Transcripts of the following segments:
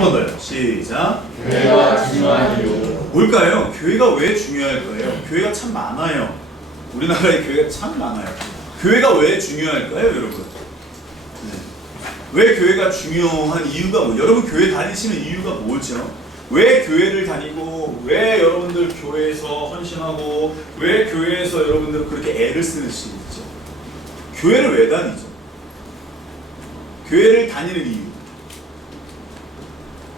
번 더요. 시작. 교회가 중요한 이유. 뭘까요? 교회가 왜 중요할까요? 교회가 참 많아요. 우리나라에 교회가 참 많아요. 교회가 왜 중요할까요, 여러분? 네. 왜 교회가 중요한 이유가 뭐? 여러분 교회 다니시는 이유가 뭐죠? 왜 교회를 다니고, 왜 여러분들 교회에서 헌신하고, 왜 교회에서 여러분들 그렇게 애를 쓰시죠? 교회를 왜 다니죠? 교회를 다니는 이유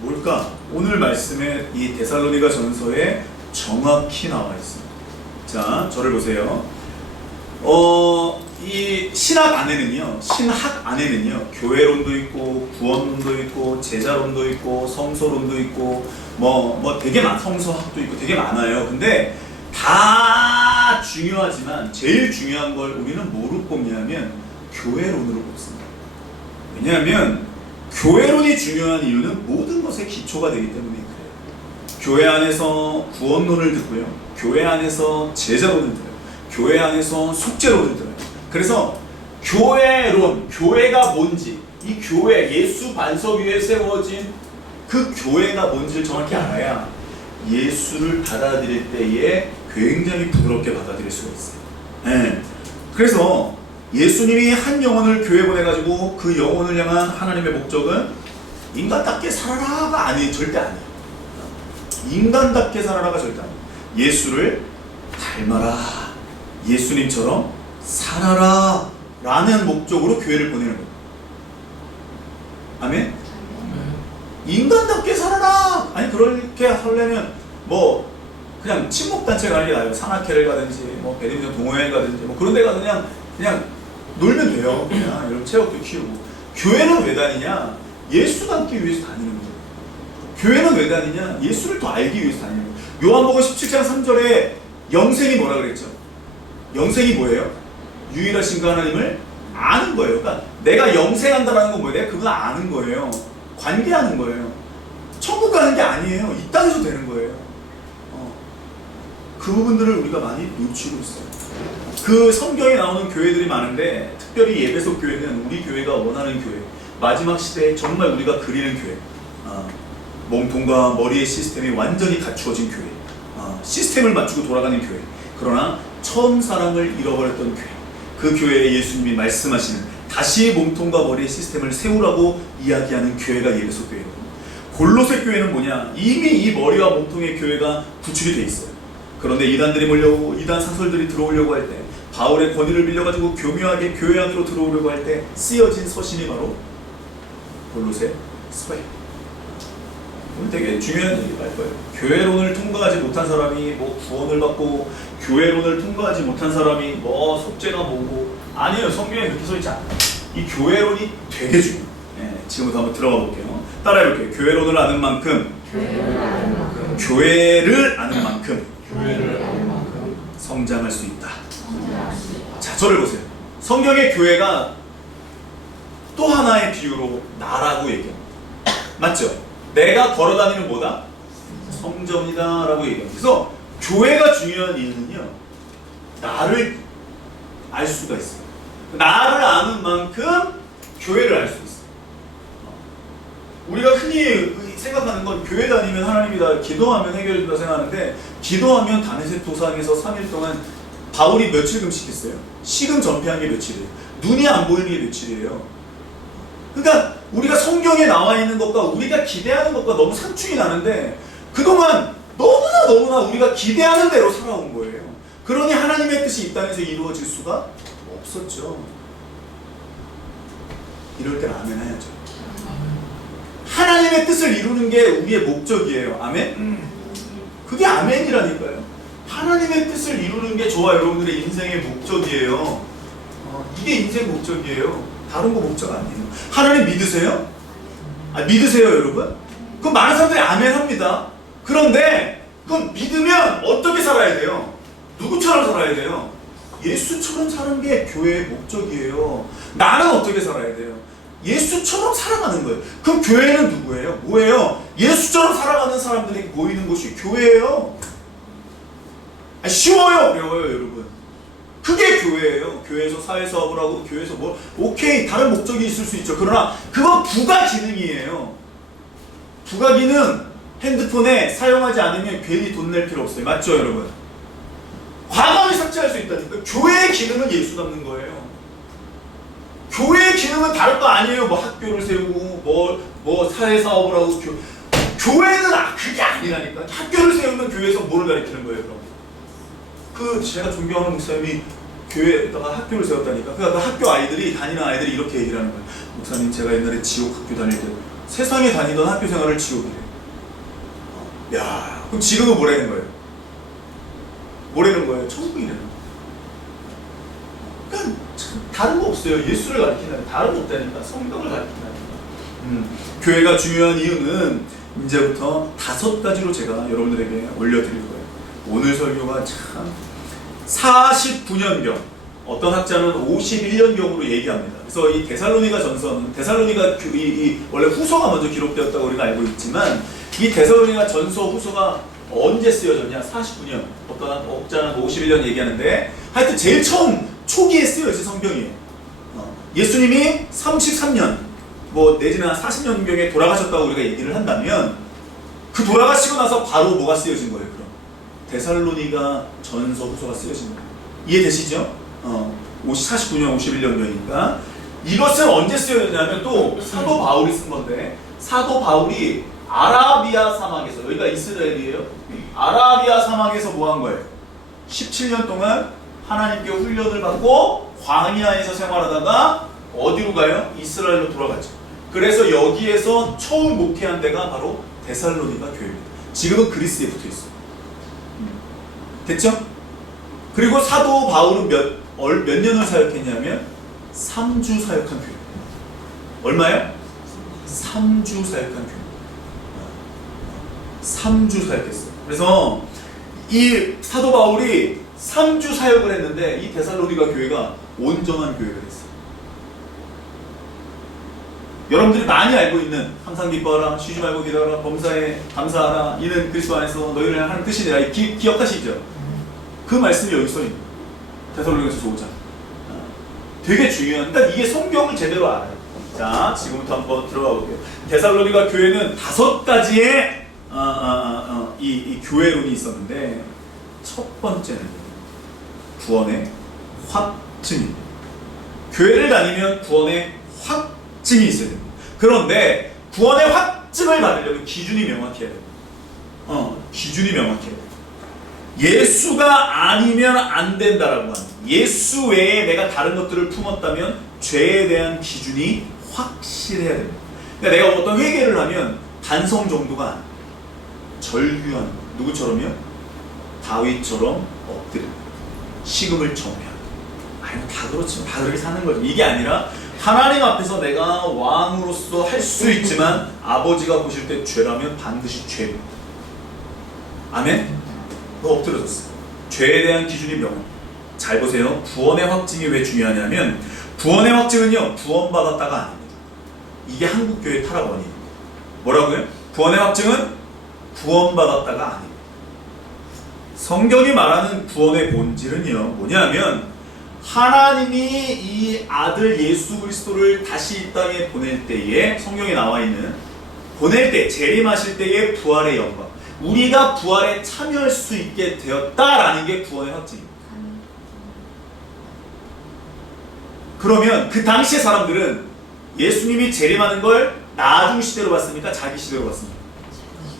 뭘까? 오늘 말씀에 이 데살로니가 전서에 정확히 나와 있습니다. 자, 저를 보세요. 이 신학 안에는요, 교회론도 있고, 구원론도 있고, 제자론도 있고, 성서론도 있고, 되게 성서학도 있고, 되게 많아요. 근데 다 중요하지만, 제일 중요한 걸 우리는 뭐로 뽑냐면, 교회론으로 뽑습니다. 왜냐하면, 교회론이 중요한 이유는 모든 것의 기초가 되기 때문에 그래요. 교회 안에서 구원론을 듣고요, 교회 안에서 제자론을 들어요, 교회 안에서 숙제론을 들어요. 그래서 교회론, 교회가 뭔지, 이 교회, 예수 반석 위에 세워진 그 교회가 뭔지를 정확히 알아야 예수를 받아들일 때에 굉장히 부드럽게 받아들일 수가 있어요. 네. 그래서 예수님이 한 영혼을 교회 보내가지고 그 영혼을 향한 하나님의 목적은 인간답게 살아라가 아니에요. 절대 아니에요. 인간답게 살아라가 절대 아니에요. 예수를 닮아라, 예수님처럼 살아라 라는 목적으로 교회를 보내는 거예요. 아멘? 인간답게 살아라! 아니 그렇게 하려면 그냥 친목단체 가는 게 나아요. 산악회를 가든지 배드민턴 동호회를 가든지 그런 데 가서 그냥 놀면 돼요. 그냥 이런 체력도 키우고. 교회는 왜 다니냐? 예수 닮기 위해서 다니는 거예요. 교회는 왜 다니냐? 예수를 더 알기 위해서 다니는 거예요. 요한복음 17장 3절에 영생이 뭐라 그랬죠? 영생이 뭐예요? 유일하신 그 하나님을 아는 거예요. 그러니까 내가 영생한다는 건 뭐예요? 내가 그걸 아는 거예요. 관계하는 거예요. 천국 가는 게 아니에요. 이 땅에서 되는 거예요. 그 부분들을 우리가 많이 놓치고 있어요. 그 성경에 나오는 교회들이 많은데 특별히 예배소 교회는 우리 교회가 원하는 교회, 마지막 시대에 정말 우리가 그리는 교회, 몸통과 머리의 시스템이 완전히 갖추어진 교회, 시스템을 맞추고 돌아가는 교회. 그러나 처음 사랑을 잃어버렸던 교회, 그 교회에 예수님이 말씀하시는 다시 몸통과 머리의 시스템을 세우라고 이야기하는 교회가 예배소 교회거든요. 골로새 교회는 뭐냐? 이미 이 머리와 몸통의 교회가 구축이 돼 있어요. 그런데 이단들이 몰려오고 이단 사설들이 들어오려고 할 때, 바울의 권위를 빌려가지고 교묘하게 교회 안으로 들어오려고 할 때 쓰여진 서신이 바로 골로새 서예요. 오늘 되게 중요한 얘기를 할 거예요. 교회론을 통과하지 못한 사람이 구원을 받고, 교회론을 통과하지 못한 사람이 속죄가 뭐고, 아니에요. 성경에 그렇게 써있지 않아요. 이 교회론이 되게 중요해요. 네, 지금부터 한번 들어가 볼게요. 따라해볼게요. 교회론을 아는 만큼, 교회를 아는 만큼 성장할 수 있다. 자, 저를 보세요. 성경의 교회가 또 하나의 비유로 나라고 얘기합니다. 맞죠? 내가 걸어다니는 뭐다? 성전이다 라고 얘기합니다. 그래서 교회가 중요한 이유는요, 나를 알 수가 있어요. 나를 아는 만큼 교회를 알 수 있어요. 우리가 흔히 생각하는 건 교회 다니면 하나님이 다 기도하면 해결해준다 생각하는데, 기도하면 다메섹 도상에서 3일 동안 바울이 며칠 금식했어요? 식음 전폐한 게 며칠이에요? 눈이 안 보이는 게 며칠이에요? 그러니까 우리가 성경에 나와 있는 것과 우리가 기대하는 것과 너무 상충이 나는데, 그동안 너무나 우리가 기대하는 대로 살아온 거예요. 그러니 하나님의 뜻이 이 땅에서 이루어질 수가 없었죠. 이럴 땐 아멘 해야죠. 하나님의 뜻을 이루는 게 우리의 목적이에요. 아멘? 그게 아멘이라니까요. 하나님의 뜻을 이루는 게 저와 여러분들의 인생의 목적이에요. 이게 인생 목적이에요. 다른 거 목적 아니에요. 하나님 믿으세요? 믿으세요, 여러분? 그럼 많은 사람들이 아멘 합니다. 그런데 그건 믿으면 어떻게 살아야 돼요? 누구처럼 살아야 돼요? 예수처럼 사는 게 교회의 목적이에요. 나는 어떻게 살아야 돼요? 예수처럼 살아가는 거예요. 그럼 교회는 누구예요? 뭐예요? 예수처럼 살아가는 사람들이 모이는 곳이 교회예요. 쉬워요? 어려워요, 여러분? 그게 교회예요. 교회에서 사회사업을 하고, 교회에서 오케이, 다른 목적이 있을 수 있죠. 그러나 그건 부가 기능이에요. 부가기능 핸드폰에 사용하지 않으면 괜히 돈 낼 필요 없어요. 맞죠, 여러분? 과감히 삭제할 수 있다니까. 교회의 기능은 예수 닮는 거예요. 교회의 기능은 다른 거 아니에요. 뭐 학교를 세우고 뭐 사회사업을 하고 교회는 그게 아니라니까. 학교를 세우면 교회에서 뭐를 가르치는 거예요, 그럼? 제가 존경하는 목사님이 교회에다가 학교를 세웠다니까. 그러니까 그 학교 아이들이 다니는 아이들이 이렇게 얘기를 하는 거예요. 목사님, 제가 옛날에 지옥 학교 다닐 때 세상에 다니던 학교 생활을 지옥이래. 야, 그럼 지금은 뭐라는 거예요? 뭐라는 거예요? 천국이래요. 그러니까 다른 거 없어요. 예수를 가르치는 다른 거 없다니까. 성경을 가르친다니까. 교회가 중요한 이유는 이제부터 5가지로 제가 여러분들에게 올려드릴 거예요. 오늘 설교가 참 49년경, 어떤 학자는 51년경으로 얘기합니다. 그래서 이 데살로니가 전서는 데살로니가 원래 후서가 먼저 기록되었다고 우리가 알고 있지만 이 데살로니가 전서 후서가 언제 쓰여졌냐? 49년. 어떤 학자는 51년 얘기하는데 하여튼 제일 처음 초기에 쓰여진 성경이에요. 예수님이 33년 내지는 한 40년경에 돌아가셨다고 우리가 얘기를 한다면 그 돌아가시고 나서 바로 뭐가 쓰여진 거예요? 그럼 데살로니가 전서 후서가 쓰여진 거예요. 이해되시죠? 49년 51년경이니까 이것은 언제 쓰여졌냐면 또 사도 바울이 쓴 건데 사도 바울이 아라비아 사막에서, 여기가 이스라엘이에요. 아라비아 사막에서 뭐 한 거예요? 17년 동안 하나님께 훈련을 받고 광야에서 생활하다가 어디로 가요? 이스라엘로 돌아가죠. 그래서 여기에서 처음 목회한 데가 바로 데살로니가 교회입니다. 지금은 그리스에 붙어 있어요. 됐죠? 그리고 사도 바울은 몇 년을 사역했냐면 3주 사역한 교회. 얼마요? 3주 사역한 교회. 3주 사역했어요. 그래서 이 사도 바울이 3주 사역을 했는데 이 데살로니가 교회가 온전한 교회가 됐어요. 여러분들이 많이 알고 있는 항상 기뻐하라, 쉬지 말고 기도하라, 범사에 감사하라, 이는 그리스도 안에서 너희를 하는 뜻이니라. 기억하시죠? 그 말씀이 여기 써있는 데살로니가서 5장. 되게 중요한, 그러니까 이게 성경을 제대로 알아요. 자, 지금부터 한번 들어가 볼게요. 데살로니가 교회는 5가지의 이 교회론이 있었는데 첫 번째는 구원의 확증입니다. 교회를 다니면 구원의 확증이 있어야 됩니다. 그런데 구원의 확증을 받으려면 기준이 명확해야 됩니다. 기준이 명확해야 돼요. 예수가 아니면 안 된다라고 하는, 예수 외에 내가 다른 것들을 품었다면 죄에 대한 기준이 확실해야 됩니다. 그러니까 내가 어떤 회개를 하면 반성 정도가 아니에요. 절규한, 누구처럼요? 다윗처럼 엎드려 식음을 청해야 돼. 다 그렇지만 다 그렇게 사는 거죠. 이게 아니라 하나님 앞에서 내가 왕으로서 할 수 있지만 아버지가 보실 때 죄라면 반드시 죄. 아멘? 너 엎드려졌어. 죄에 대한 기준이 명확해. 잘 보세요. 구원의 확증이 왜 중요하냐면 구원의 확증은요, 구원받았다가 아닙니다. 이게 한국교회 타락 원인입니다. 뭐라고요? 구원의 확증은 구원받았다가 아닙니다. 성경이 말하는 구원의 본질은요, 뭐냐면 하나님이 이 아들 예수 그리스도를 다시 이 땅에 보낼 때에, 성경에 나와 있는 보낼 때, 재림하실 때의 부활의 영광, 우리가 부활에 참여할 수 있게 되었다라는 게 구원의 확증입니다. 그러면 그 당시의 사람들은 예수님이 재림하는 걸 나중 시대로 봤습니까? 자기 시대로 봤습니까?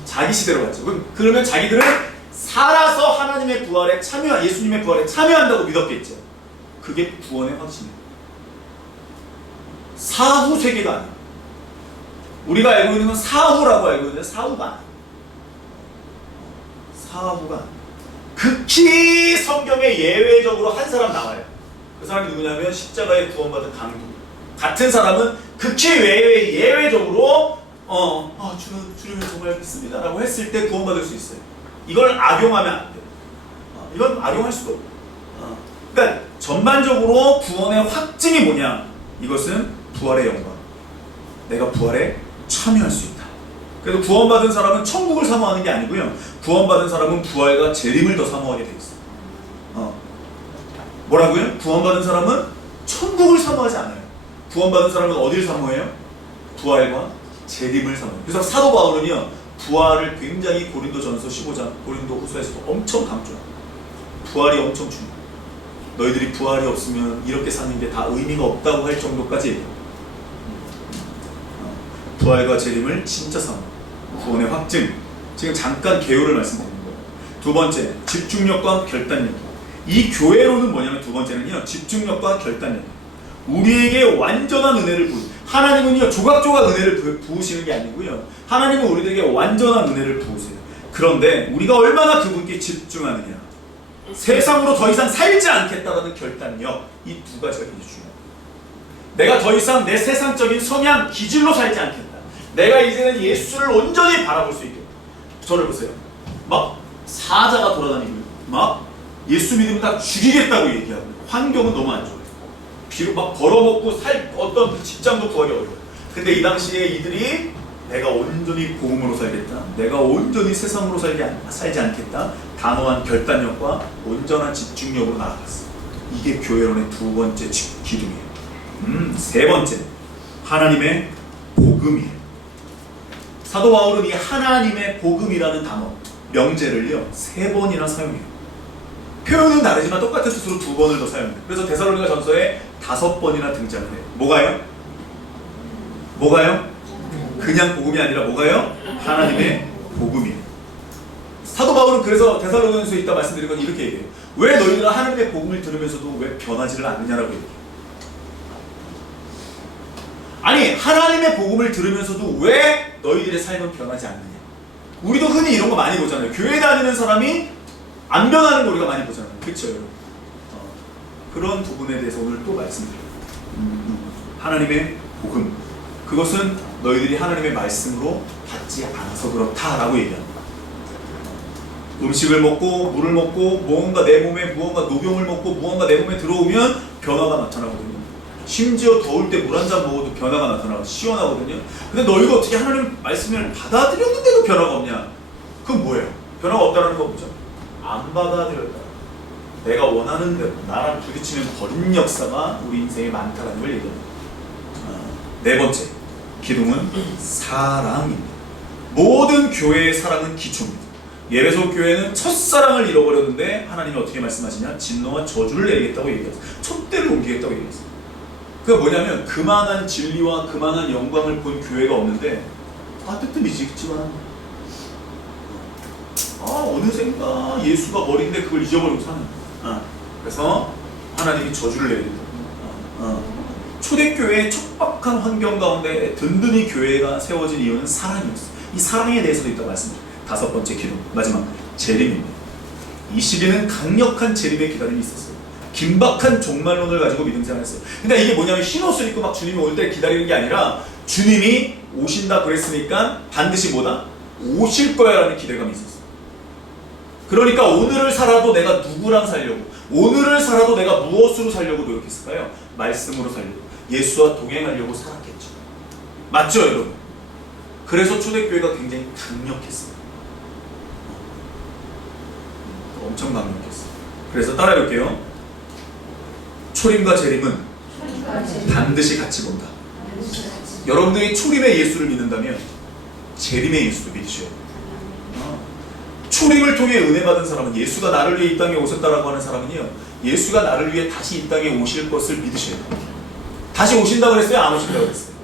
자기 시대로 봤죠. 그러면 자기들은 살아서 하나님의 부활에 예수님의 부활에 참여한다고 믿었겠죠. 그게 구원의 확신이에요. 사후 세계가 아니에요. 우리가 알고 있는 건 사후라고 알고 있는데 사후가 아니에요. 사후가 아니에요. 극히 성경에 예외적으로 한 사람 나와요. 그 사람이 누구냐면 십자가에 구원받은 강도. 같은 사람은 극히 예외적으로 주를 정말 믿습니다 라고 했을 때 구원받을 수 있어요. 이걸 악용하면 안 돼요. 이건 악용할 수도 없고. 그러니까 전반적으로 구원의 확증이 뭐냐? 이것은 부활의 영광. 내가 부활에 참여할 수 있다. 그래서 구원받은 사람은 천국을 사모하는 게 아니고요. 구원받은 사람은 부활과 재림을 더 사모하게 되어 있어요. 뭐라고요? 구원받은 사람은 천국을 사모하지 않아요. 구원받은 사람은 어디를 사모해요? 부활과 재림을 사모해요. 그래서 사도 바울은요 부활을 굉장히 고린도전서 15장 고린도후서에서도 엄청 강조해요. 부활이 엄청 중요해요. 너희들이 부활이 없으면 이렇게 사는 게 다 의미가 없다고 할 정도까지 얘기해요. 부활과 재림을 진짜 사모해요. 구원의 확증. 지금 잠깐 개요를 말씀드리는 거예요. 두 번째, 집중력과 결단력. 이 교회로는 뭐냐면 두 번째는요, 집중력과 결단력. 우리에게 완전한 은혜를 하나님은요 조각조각 은혜를 부으시는 게 아니고요, 하나님은 우리에게 완전한 은혜를 부으세요. 그런데 우리가 얼마나 그분께 집중하느냐, 세상으로 더 이상 살지 않겠다라는 결단력, 이 두 가지가 굉장히 중요해요. 내가 더 이상 내 세상적인 성향, 기질로 살지 않겠다. 내가 이제는 예수를 온전히 바라볼 수 있겠다. 저를 보세요. 막 사자가 돌아다니고 막 예수 믿으면 다 죽이겠다고 얘기하고, 환경은 너무 안 좋아요. 비록 막 벌어먹고 살 어떤 직장도 구하기 어려워요. 근데 이 당시에 이들이 내가 온전히 복음으로 살겠다, 내가 온전히 세상으로 살지 않겠다, 단호한 결단력과 온전한 집중력으로 나아갔어. 이게 교회론의 두 번째 기둥이에요. 세 번째, 하나님의 복음이에요. 사도 바울은 이 하나님의 복음이라는 단어, 명제를요 3번이나 사용해요. 표현은 다르지만 똑같은 뜻으로 2번을 더 사용해요. 그래서 데살로니가 전서에 5번이나 등장을 해요. 뭐가요? 뭐가요? 그냥 복음이 아니라 뭐가요? 하나님의 복음이에요. 사도 바울은 그래서 데살로니가서에 있다 말씀드린 건 이렇게 얘기해요. 왜 너희들은 하나님의 복음을 들으면서도 왜 변하지를 않느냐라고 얘기해요. 아니, 하나님의 복음을 들으면서도 왜 너희들의 삶은 변하지 않느냐. 우리도 흔히 이런 거 많이 보잖아요. 교회 다니는 사람이 안 변하는 거 우리가 많이 보잖아요. 그렇죠, 여러분? 그런 부분에 대해서 오늘 또 말씀드려요. 하나님의 복음, 그것은 너희들이 하나님의 말씀으로 받지 않아서 그렇다라고 얘기합니다. 음식을 먹고 물을 먹고 무언가 내 몸에 무언가 녹용을 먹고 무언가 내 몸에 들어오면 변화가 나타나거든요. 심지어 더울 때 물 한 잔 먹어도 변화가 나타나고 시원하거든요. 근데 너희가 어떻게 하나님 말씀을 받아들였는데도 변화가 없냐? 그건 뭐예요? 변화가 없다는 건 뭐죠? 안 받아들였다. 내가 원하는 대로 나랑 부딪히는 버린 역사가 우리 인생에 많다는 걸 얘기합니다. 네 번째 기둥은 사랑입니다. 모든 교회의 사랑은 기초입니다. 예배소 교회는 첫사랑을 잃어버렸는데 하나님이 어떻게 말씀하시냐? 진노와 저주를 내리겠다고 얘기했어요. 촛대를 옮기겠다고 얘기했어요. 그게 뭐냐면 그만한 진리와 그만한 영광을 본 교회가 없는데 뜨뜻미지겠지만 어느샌가 예수가 머리인데 그걸 잊어버리고 사는 거야. 그래서 하나님이 저주를 내리겠다. 초대교회의 척박한 환경 가운데 든든히 교회가 세워진 이유는 사랑이었어요. 이 사랑에 대해서도 이따 말씀드릴게요. 다섯 번째 기둥, 마지막 재림입니다. 이 시기는 강력한 재림의 기다림이 있었어요. 긴박한 종말론을 가지고 믿음 생활했어요. 근데 이게 뭐냐면 흰 옷을 입고 막 주님이 올 때 기다리는 게 아니라 주님이 오신다 그랬으니까 반드시 뭐다? 오실 거야 라는 기대감이 있었어요. 그러니까 오늘을 살아도 내가 누구랑 살려고, 오늘을 살아도 내가 무엇으로 살려고 노력했을까요? 말씀으로 살려고, 예수와 동행하려고 살았겠죠. 맞죠, 여러분? 그래서 초대교회가 굉장히 강력했어요. 엄청 강력했어요. 그래서 따라해볼게요. 초림과 재림은 반드시 같이 본다. 여러분들이 초림의 예수를 믿는다면 재림의 예수도 믿으셔야 돼요. 초림을 통해 은혜 받은 사람은, 예수가 나를 위해 이 땅에 오셨다라고 하는 사람은요, 예수가 나를 위해 다시 이 땅에 오실 것을 믿으셔야 돼요. 다시 오신다고 그랬어요? 안 오신다고 그랬어요?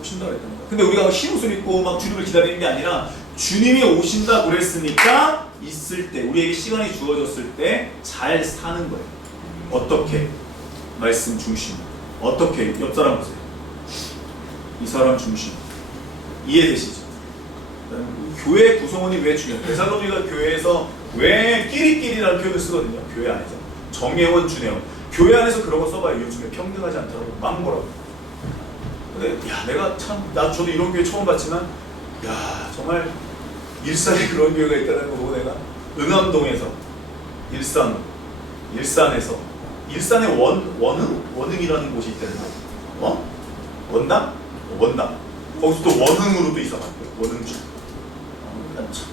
오신다고 그랬다니까. 근데 우리가 흰 옷을 입고 막 주님을 기다리는 게 아니라 주님이 오신다고 그랬으니까 있을 때, 우리에게 시간이 주어졌을 때 잘 사는 거예요. 어떻게? 말씀 중심. 어떻게? 옆 사람 보세요. 이 사람 중심. 이해되시죠? 교회 구성원이 왜 중요해요? 데살로니가 교회에서 왜 끼리끼리라는 표현을 쓰거든요. 교회 안에서. 정예원, 준혜원. 교회 안에서 그런 거 써봐요. 요즘에 평등하지 않더라고. 막 뭐라고. 근데 내가 참, 저도 이런 교회 처음 봤지만 정말 일산에 그런 교회가 있다는 거 보고 내가 응암동에서 일산에서 일산에 원흥이라는 곳이 있다는데 원당? 원당. 거기서 또 원흥으로 또 이사갔고요. 원흥주.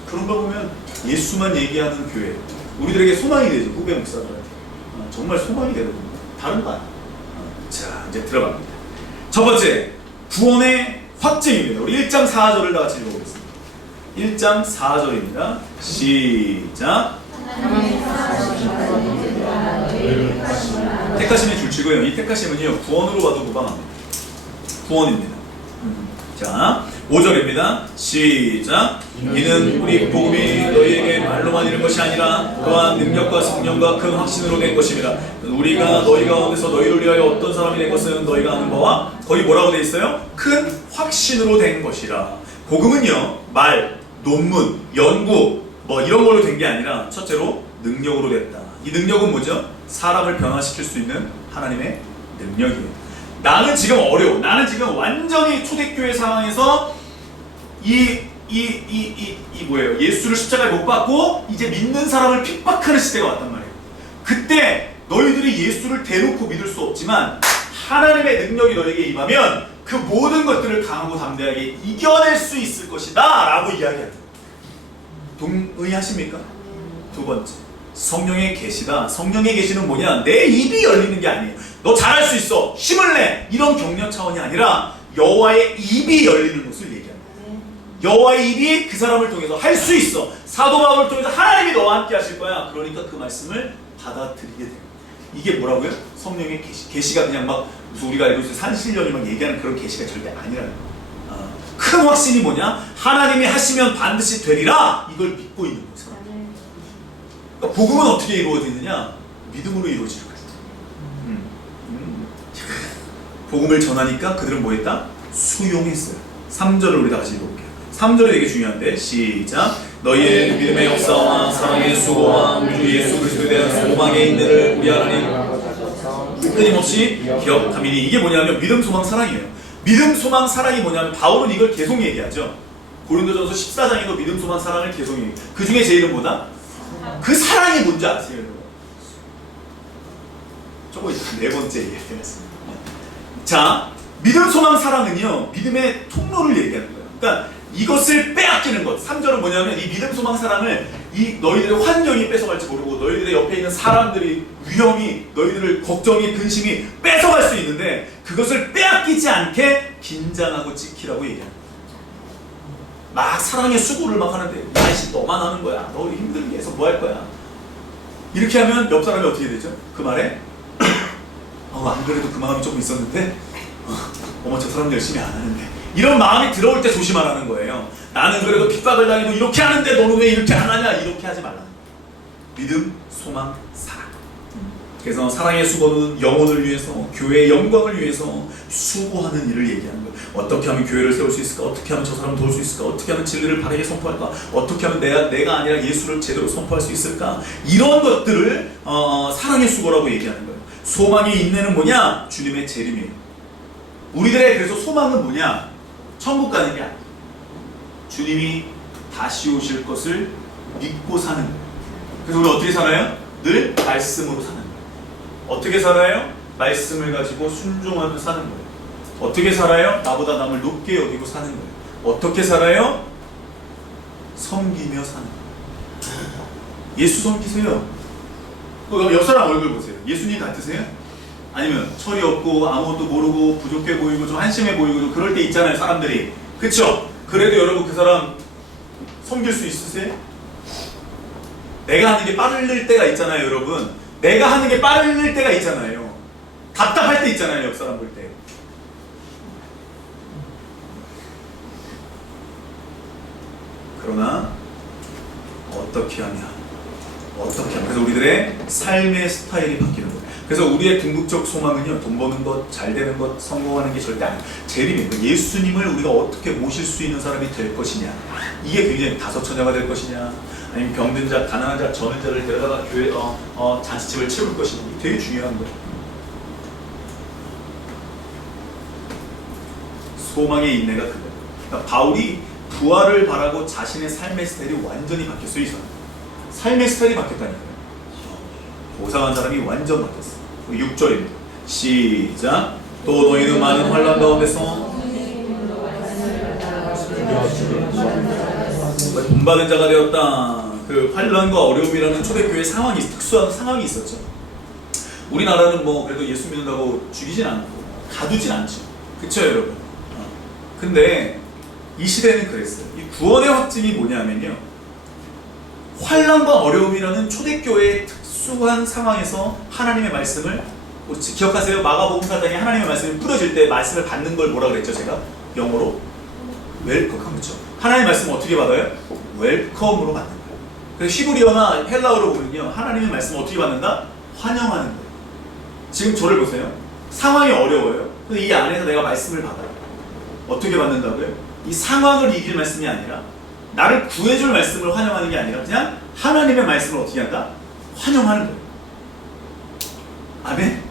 그런 거 보면 예수만 얘기하는 교회, 우리들에게 소망이 되죠. 후배 목사들한테 정말 소망이 되거든요. 다른 거 아니에요. 자, 이제 들어갑니다. 첫 번째, 구원의 확증입니다. 우리 1장 4절을 다 같이 읽어보겠습니다. 1장 4절입니다. 시작. 택하심의 줄치고요. 이 택하심은요, 구원으로 봐도 무방합니다. 구원입니다. 자, 5절입니다. 시작. 이는 우리 복음이 너희에게 말로만 이른 것이 아니라 또한 능력과 성령과 큰 확신으로 된 것입니다. 우리가 너희 가운데서 너희를 위하여 어떤 사람이 된 것은 너희가 아는 바와 거기 뭐라고 돼 있어요? 큰 확신으로 된 것이라. 복음은요, 말, 논문, 연구 뭐 이런 걸로 된 게 아니라 첫째로 능력으로 됐다. 이 능력은 뭐죠? 사람을 변화시킬 수 있는 하나님의 능력이에요. 나는 지금 어려워. 나는 지금 완전히 초대교회 상황에서 뭐예요? 예수를 십자가에 못 박고 이제 믿는 사람을 핍박하는 시대가 왔단 말이에요. 그때 너희들이 예수를 대놓고 믿을 수 없지만 하나님의 능력이 너에게 임하면 그 모든 것들을 강하고 담대하게 이겨낼 수 있을 것이다 라고 이야기합니다. 동의하십니까? 두 번째, 성령의 계시다. 성령의 계시는 뭐냐? 내 입이 열리는 게 아니에요. 너 잘할 수 있어, 힘을 내, 이런 격려 차원이 아니라 여호와의 입이 열리는 것을 얘기합니다. 여호와의 입이 그 사람을 통해서 할 수 있어. 사도 바울을 통해서 하나님이 너와 함께 하실 거야. 그러니까 그 말씀을 받아들이게 돼요. 이게 뭐라고요? 성령의 계시. 계시가 그냥 막 무슨 우리가 알고 있는 산신령이 막 얘기하는 그런 계시가 절대 아니라는 거예요. 큰 확신이 뭐냐? 하나님이 하시면 반드시 되리라. 이걸 믿고 있는 거예요. 그러니까 복음은 어떻게 이루어지느냐? 믿음으로 이루어지는 거예요. 복음을 전하니까 그들은 뭐 했다? 수용했어요. 3절을 우리 다 같이 읽어볼게요. 3절이 되게 중요한데 시작. 너희의 믿음의 역사와 사랑의 수고와 우리 주 예수 그리스도에 대한 소망의 인내를 우리 하나님 끊임없이 기억함이니. 이게 뭐냐면 믿음, 소망, 사랑이에요. 믿음, 소망, 사랑이 뭐냐면 바울은 이걸 계속 얘기하죠. 고린도전서 14장에도 믿음, 소망, 사랑을 계속 얘기해요. 그 중에 제일은 뭐다? 그 사랑이 뭔지 아세요? 저거 네 번째 얘기했습니다. 자, 믿음, 소망, 사랑은요, 믿음의 통로를 얘기하는 거예요. 그러니까 이것을 빼앗기는 것. 3절은 뭐냐면 이 믿음, 소망, 사랑을 이 너희들의 환경이 뺏어갈지 모르고 너희들의 옆에 있는 사람들이 위험이, 너희들을 걱정이, 근심이 뺏어갈 수 있는데 그것을 빼앗기지 않게 긴장하고 지키라고 얘기합니다. 막 사랑의 수고를 막 하는데 야이씨 너만 하는 거야. 너 힘들게 해서 뭐 할 거야. 이렇게 하면 옆 사람이 어떻게 되죠? 그 말에 안 그래도 그 마음이 조금 있었는데 어머 저 사람 열심히 안 하는데, 이런 마음이 들어올 때 조심하라는 거예요. 나는 그래도 핍박을 당해도 이렇게 하는데 너는 왜 이렇게 안 하냐, 이렇게 하지 말라는 거예요. 믿음, 소망, 사랑. 그래서 사랑의 수고는 영혼을 위해서, 교회의 영광을 위해서 수고하는 일을 얘기하는 거예요. 어떻게 하면 교회를 세울 수 있을까? 어떻게 하면 저 사람을 도울 수 있을까? 어떻게 하면 진리를 바르게 선포할까? 어떻게 하면 내가 아니라 예수를 제대로 선포할 수 있을까? 이런 것들을 사랑의 수고라고 얘기하는 거예요. 소망의 인내는 뭐냐? 주님의 재림이에요. 우리들의 그래서 소망은 뭐냐? 천국 가는 게 아니에요. 주님이 다시 오실 것을 믿고 사는 거예요. 그래서 우리 어떻게 살아요? 늘 말씀으로 사는 거예요. 어떻게 살아요? 말씀을 가지고 순종하며 사는 거예요. 어떻게 살아요? 나보다 남을 높게 여기고 사는 거예요. 어떻게 살아요? 섬기며 사는 거예요. 예수 섬기세요. 그럼 옆 사람 얼굴 보세요. 예수님 같으세요? 아니면 철이 없고 아무것도 모르고 부족해 보이고 좀 한심해 보이고 좀 그럴 때 있잖아요, 사람들이. 그쵸? 그래도 여러분 그 사람 섬길 수 있으세요? 내가 하는 게 빠를 때가 있잖아요, 여러분. 내가 하는 게 빠를 때가 있잖아요. 답답할 때 있잖아요, 옆 사람 볼 때. 그러나 어떻게 하면 그래서 우리들의 삶의 스타일이 바뀌는 거예요. 그래서 우리의 궁극적 소망은요, 돈 버는 것, 잘 되는 것, 성공하는 게 절대 아니에요. 재림이에요. 예수님을 우리가 어떻게 모실 수 있는 사람이 될 것이냐, 이게 굉장히 다섯 처녀가 될 것이냐, 아니면 병든 자, 가난한 자, 저는 자를 데려다가 교회 잔치집을 채울 것이냐, 이게 되게 중요한 거예요. 소망의 인내가 그거예요. 그러니까 바울이 부활을 바라고 자신의 삶의 스타일이 완전히 바뀌었어요. 이 사람 삶의 스타일이 바뀌었다니까요. 고상한 사람이 완전 바뀌었어요. 6절입니다. 시작. 또 너희는 많은 환난 가운데서 본받은 자가 되었다. 그 환난과 어려움이라는 초대교회 상황이, 특수한 상황이 있었죠. 우리나라는 뭐 그래도 예수 믿는다고 죽이진 않고 가두진 않죠. 그쵸 여러분? 근데 이 시대는 그랬어요. 이 구원의 확증이 뭐냐면요, 환난과 어려움이라는 초대교회의 특수한 상황에서 하나님의 말씀을, 혹시 기억하세요? 마가복음 4장에 하나님의 말씀이 뿌려질 때 말씀을 받는 걸 뭐라 그랬죠? 제가 영어로 웰컴. 그렇죠? 하나님의 말씀을 어떻게 받아요? 웰컴으로 받는 거예요. 그래서 히브리어나 헬라어로 보면요, 하나님의 말씀을 어떻게 받는다? 환영하는 거예요. 지금 저를 보세요. 상황이 어려워요. 근데 이 안에서 내가 말씀을 받아요. 어떻게 받는다고요? 이 상황을 이길 말씀이 아니라, 나를 구해줄 말씀을 환영하는 게 아니라, 그냥 하나님의 말씀을 어떻게 한다? 환영하는 거예요. 아멘?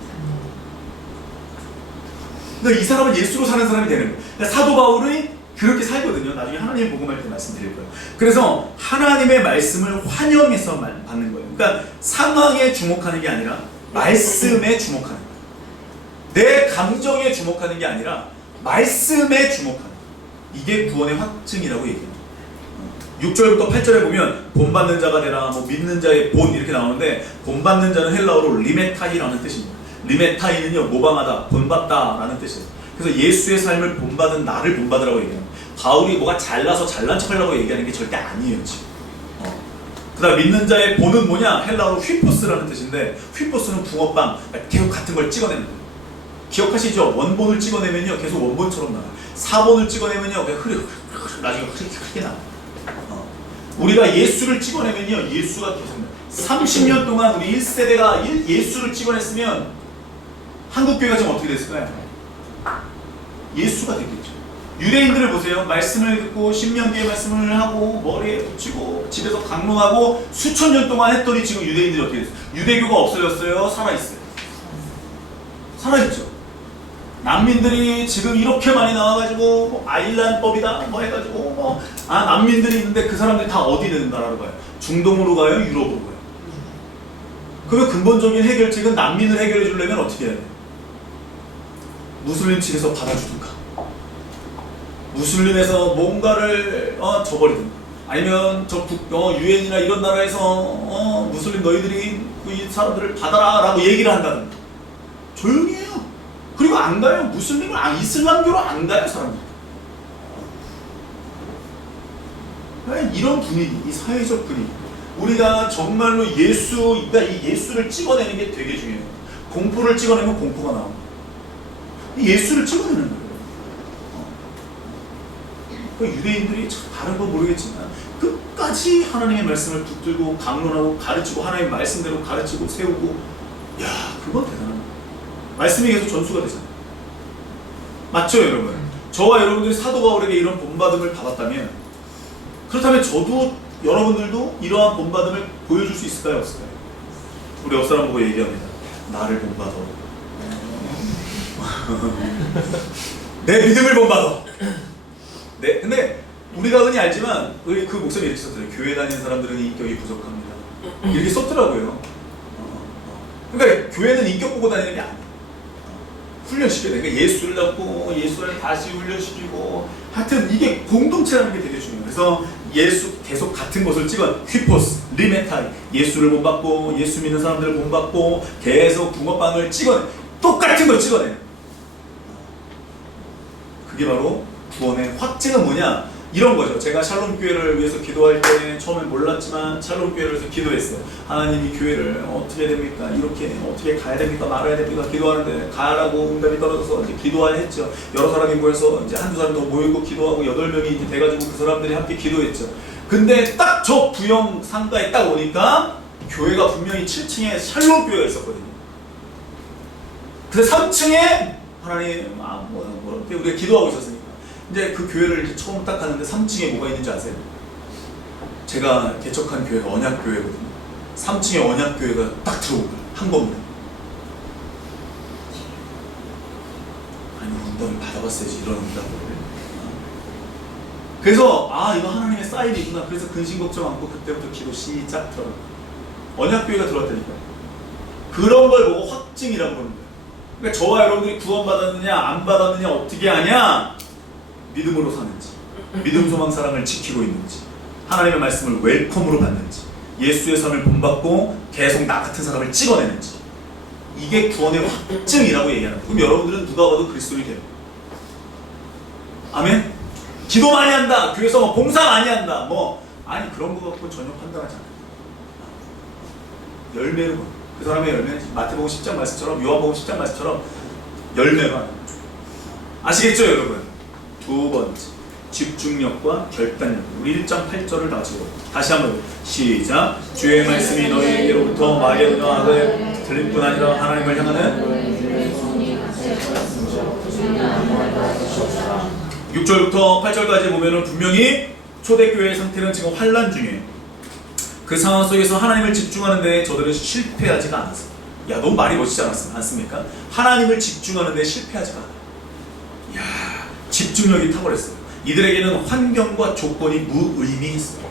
그러니까 이 사람은 예수로 사는 사람이 되는 거예요. 그러니까 사도 바울이 그렇게 살거든요. 나중에 하나님 복음할 때 말씀드릴 거예요. 그래서 하나님의 말씀을 환영해서 받는 거예요. 그러니까 상황에 주목하는 게 아니라 말씀에 주목하는 거예요. 내 감정에 주목하는 게 아니라 말씀에 주목하는 거예요. 이게 구원의 확증이라고 얘기해요. 6절부터 8절에 보면 본받는 자가 되라, 뭐 믿는 자의 본 이렇게 나오는데, 본받는 자는 헬라어로 리메타이라는 뜻입니다. 리메타이는요, 모방하다, 본받다라는 뜻이에요. 그래서 예수의 삶을 본받은 나를 본받으라고 얘기해요. 바울이 뭐가 잘나서 잘난 척하려고 얘기하는 게 절대 아니에요, 지금. 그 다음 믿는 자의 본은 뭐냐? 헬라어로 휘포스라는 뜻인데, 휘포스는 붕어빵, 계속 같은 걸 찍어내는 거예요. 기억하시죠? 원본을 찍어내면요, 계속 원본처럼 나와요. 4본을 찍어내면요, 그냥 나중에 크게 나와요. 우리가 예수를 찍어내면요, 예수가 계속 나와요. 30년 동안 우리 1세대가 예수를 찍어냈으면 한국교회가 지금 어떻게 됐을까요? 예수가 됐겠죠. 유대인들을 보세요. 말씀을 듣고 신명기의 말씀을 하고 머리에 붙이고 집에서 강론하고 수천 년 동안 했더니 지금 유대인들이 어떻게 됐어요? 유대교가 없어졌어요? 살아있어요? 살아있죠. 난민들이 지금 이렇게 많이 나와가지고 뭐 아일란법이다 뭐 해가지고 난민들이 있는데 그 사람들이 다 어디 있는 나라로 가요? 중동으로 가요? 유럽으로 가요? 그러면 근본적인 해결책은 난민을 해결해 주려면 어떻게 해야 돼요? 무슬림 측에서 받아주든가, 무슬림에서 뭔가를 줘버리든가, 아니면 저 유엔이나 이런 나라에서 무슬림 너희들이 이 사람들을 받아라 라고 얘기를 한다든가. 조용히 해요. 그리고 안 가요. 무슬림을 이슬람교로 안 가요, 사람들. 이런 분위기, 이 사회적 분위기, 우리가 정말로 그러니까 이 예수를 찍어내는 게 되게 중요해요. 공포를 찍어내면 공포가 나옵니다. 예수를 찍어내는 거예요. 유대인들이 참 다른 건 모르겠지만 끝까지 하나님의 말씀을 붙들고 강론하고 가르치고 하나님의 말씀대로 가르치고 세우고, 그건 대단한 거예요. 말씀이 계속 전수가 되잖아요. 맞죠, 여러분? 저와 여러분들이 사도 바울에게 이런 본받음을 받았다면, 그렇다면 저도 여러분들도 이러한 본받음을 보여줄 수 있을까요, 없을까요? 우리 옆 사람 보고 얘기합니다. 나를 본받아. 내 믿음을 본받아. 네, 근데 우리가 흔히 알지만 그 목소리 이렇게 썼더라고요. 교회 다니는 사람들은 인격이 부족합니다. 이렇게 썼더라고요. 그러니까 교회는 인격 보고 다니는 게 아니에요. 훈련시켜야 돼. 그러니까 예수를 낳고 예수를 다시 훈련시키고, 하여튼 이게 공동체라는 게 되게 중요해요. 그래서 예수 계속 같은 것을 찍어, 휘포스, 리메타이, 예수를 본받고 예수 믿는 사람들을 본받고 계속 붕어빵을 찍어내, 똑같은 걸 찍어내. 그게 바로 구원의 확증은 뭐냐? 이런 거죠. 제가 샬롬 교회를 위해서 기도할 때 처음엔 몰랐지만 샬롬 교회를 위해서 기도했어요. 하나님 이 교회를 어떻게 해야 됩니까? 이렇게 어떻게 가야 됩니까? 말아야 됩니까? 기도하는데 가라고 응답이 떨어져서 이제 기도하려 했죠. 여러 사람이 모여서 이제 한두 사람 더 모이고 기도하고 8명이 이제 돼가지고 그 사람들이 함께 기도했죠. 근데 딱 저 부영 상가에 딱 오니까 교회가 분명히 7층에 샬롬 교회가 있었거든요. 근데 3층에 하나님 우리가 기도하고 있었으니까 이제 그 교회를 이제 처음 딱 가는데 3층에 뭐가 있는지 아세요? 제가 개척한 교회가 언약교회거든요. 3층에 언약교회가 딱 들어온 거예요. 한 번에. 아니, 응답을 받아봤어야지, 이런 응답을. 그래서 이거 하나님의 사인이구나. 그래서 근심 걱정 않고 그때부터 기도 시작 들어가요. 언약교회가 들어왔다니까요. 그런 걸 보고 확증이라고 보는 거예요. 그러니까 저와 여러분들이 구원받았느냐 안 받았느냐 어떻게 하냐? 믿음으로 사는지, 믿음, 소망, 사랑을 지키고 있는지, 하나님의 말씀을 웰컴으로 받는지, 예수의 삶을 본받고 계속 나 같은 사람을 찍어내는지, 이게 구원의 확증이라고 얘기하는 거예요. 그럼 여러분들은 누가 봐도 그리스도인이 돼요. 아멘? 기도 많이 한다. 교회에서 뭐 봉사 많이 한다. 뭐 아니 그런 거 갖고 전혀 판단하지 않아요. 열매는 그 사람의 열매는 마태복음 10장 말씀처럼 요한복음 10장 말씀처럼 열매만. 아시겠죠 여러분? 두 번째 집중력과 결단력. 우리 1장 8절을 다시 한번 시작. 주의 말씀이 너희에게로부터 마게도냐 아그에 들릴 뿐 아니라 하나님을 향하는 6절부터 8절까지 보면은 분명히 초대교회의 상태는 지금 환난 중이에요. 그 상황 속에서 하나님을 집중하는 데 저들은 실패하지가 않았어요. 야, 너무 말이 멋지지 않습니까? 하나님을 집중하는 데 실패하지가 않아요. 야, 집중력이 탁월했어요. 이들에게는 환경과 조건이 무의미했어요.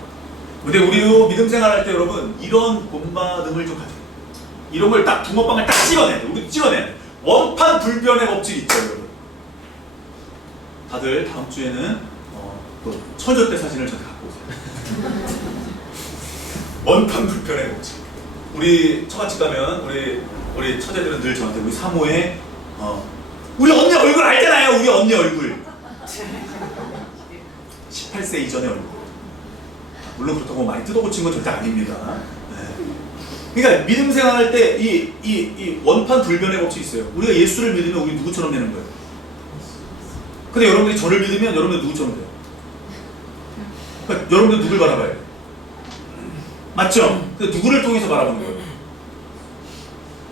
근데 우리도 믿음 생활할 때 여러분 이런 본받음을 좀 가져요. 이런 걸 딱 붕어빵을 딱 찍어내야 돼. 우리 찍어내야 돼. 원판 불변의 법칙이 있죠 여러분. 다들 다음 주에는 또 처절 때 사진을 저한테 갖고 오세요. 원판 불변의 법칙. 우리 처갓집 가면 우리 처제들은 늘 저한테 우리 사모의 우리 언니 얼굴 알잖아요. 우리 언니 얼굴 18세 이전의 얼굴. 물론 그렇다고 많이 뜯어고친 건 절대 아닙니다. 네. 그러니까 믿음 생활할 때 이 원판 불변의 법칙이 있어요. 우리가 예수를 믿으면 우리 누구처럼 되는 거예요. 근데 여러분들이 저를 믿으면 여러분들 누구처럼 돼요. 그러니까 여러분들 누굴 바라봐요? 맞죠? 근데 누구를 통해서 바라보는 거예요?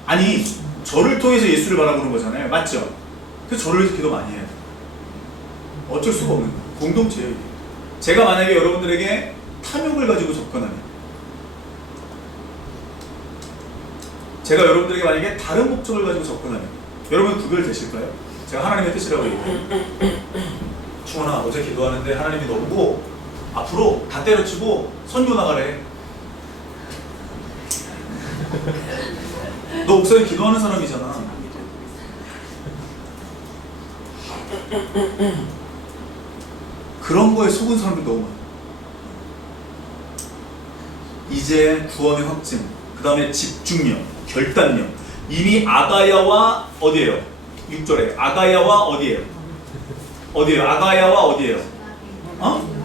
아니 저를 통해서 예수를 바라보는 거잖아요. 맞죠? 그래서 저를 위해서 기도 많이 해요. 어쩔 수가 없는 거예요. 공동체예요. 이게. 제가 만약에 여러분들에게 탐욕을 가지고 접근하면, 제가 여러분들에게 만약에 다른 목적을 가지고 접근하면 여러분 구별되실까요? 제가 하나님의 뜻이라고 얘기해요. 충원아, 어제 기도하는데 하나님이 너보고 앞으로 다 때려치고 선교 나가래. 너 목사님 기도하는 사람이잖아. 그런 거에 속은 사람들 너무 많아. 이제 구원의 확증, 그 다음에 집중력, 결단력. 이미 아가야와 어디예요? 6절에 아가야와 어디예요? 아가야와 어디예요?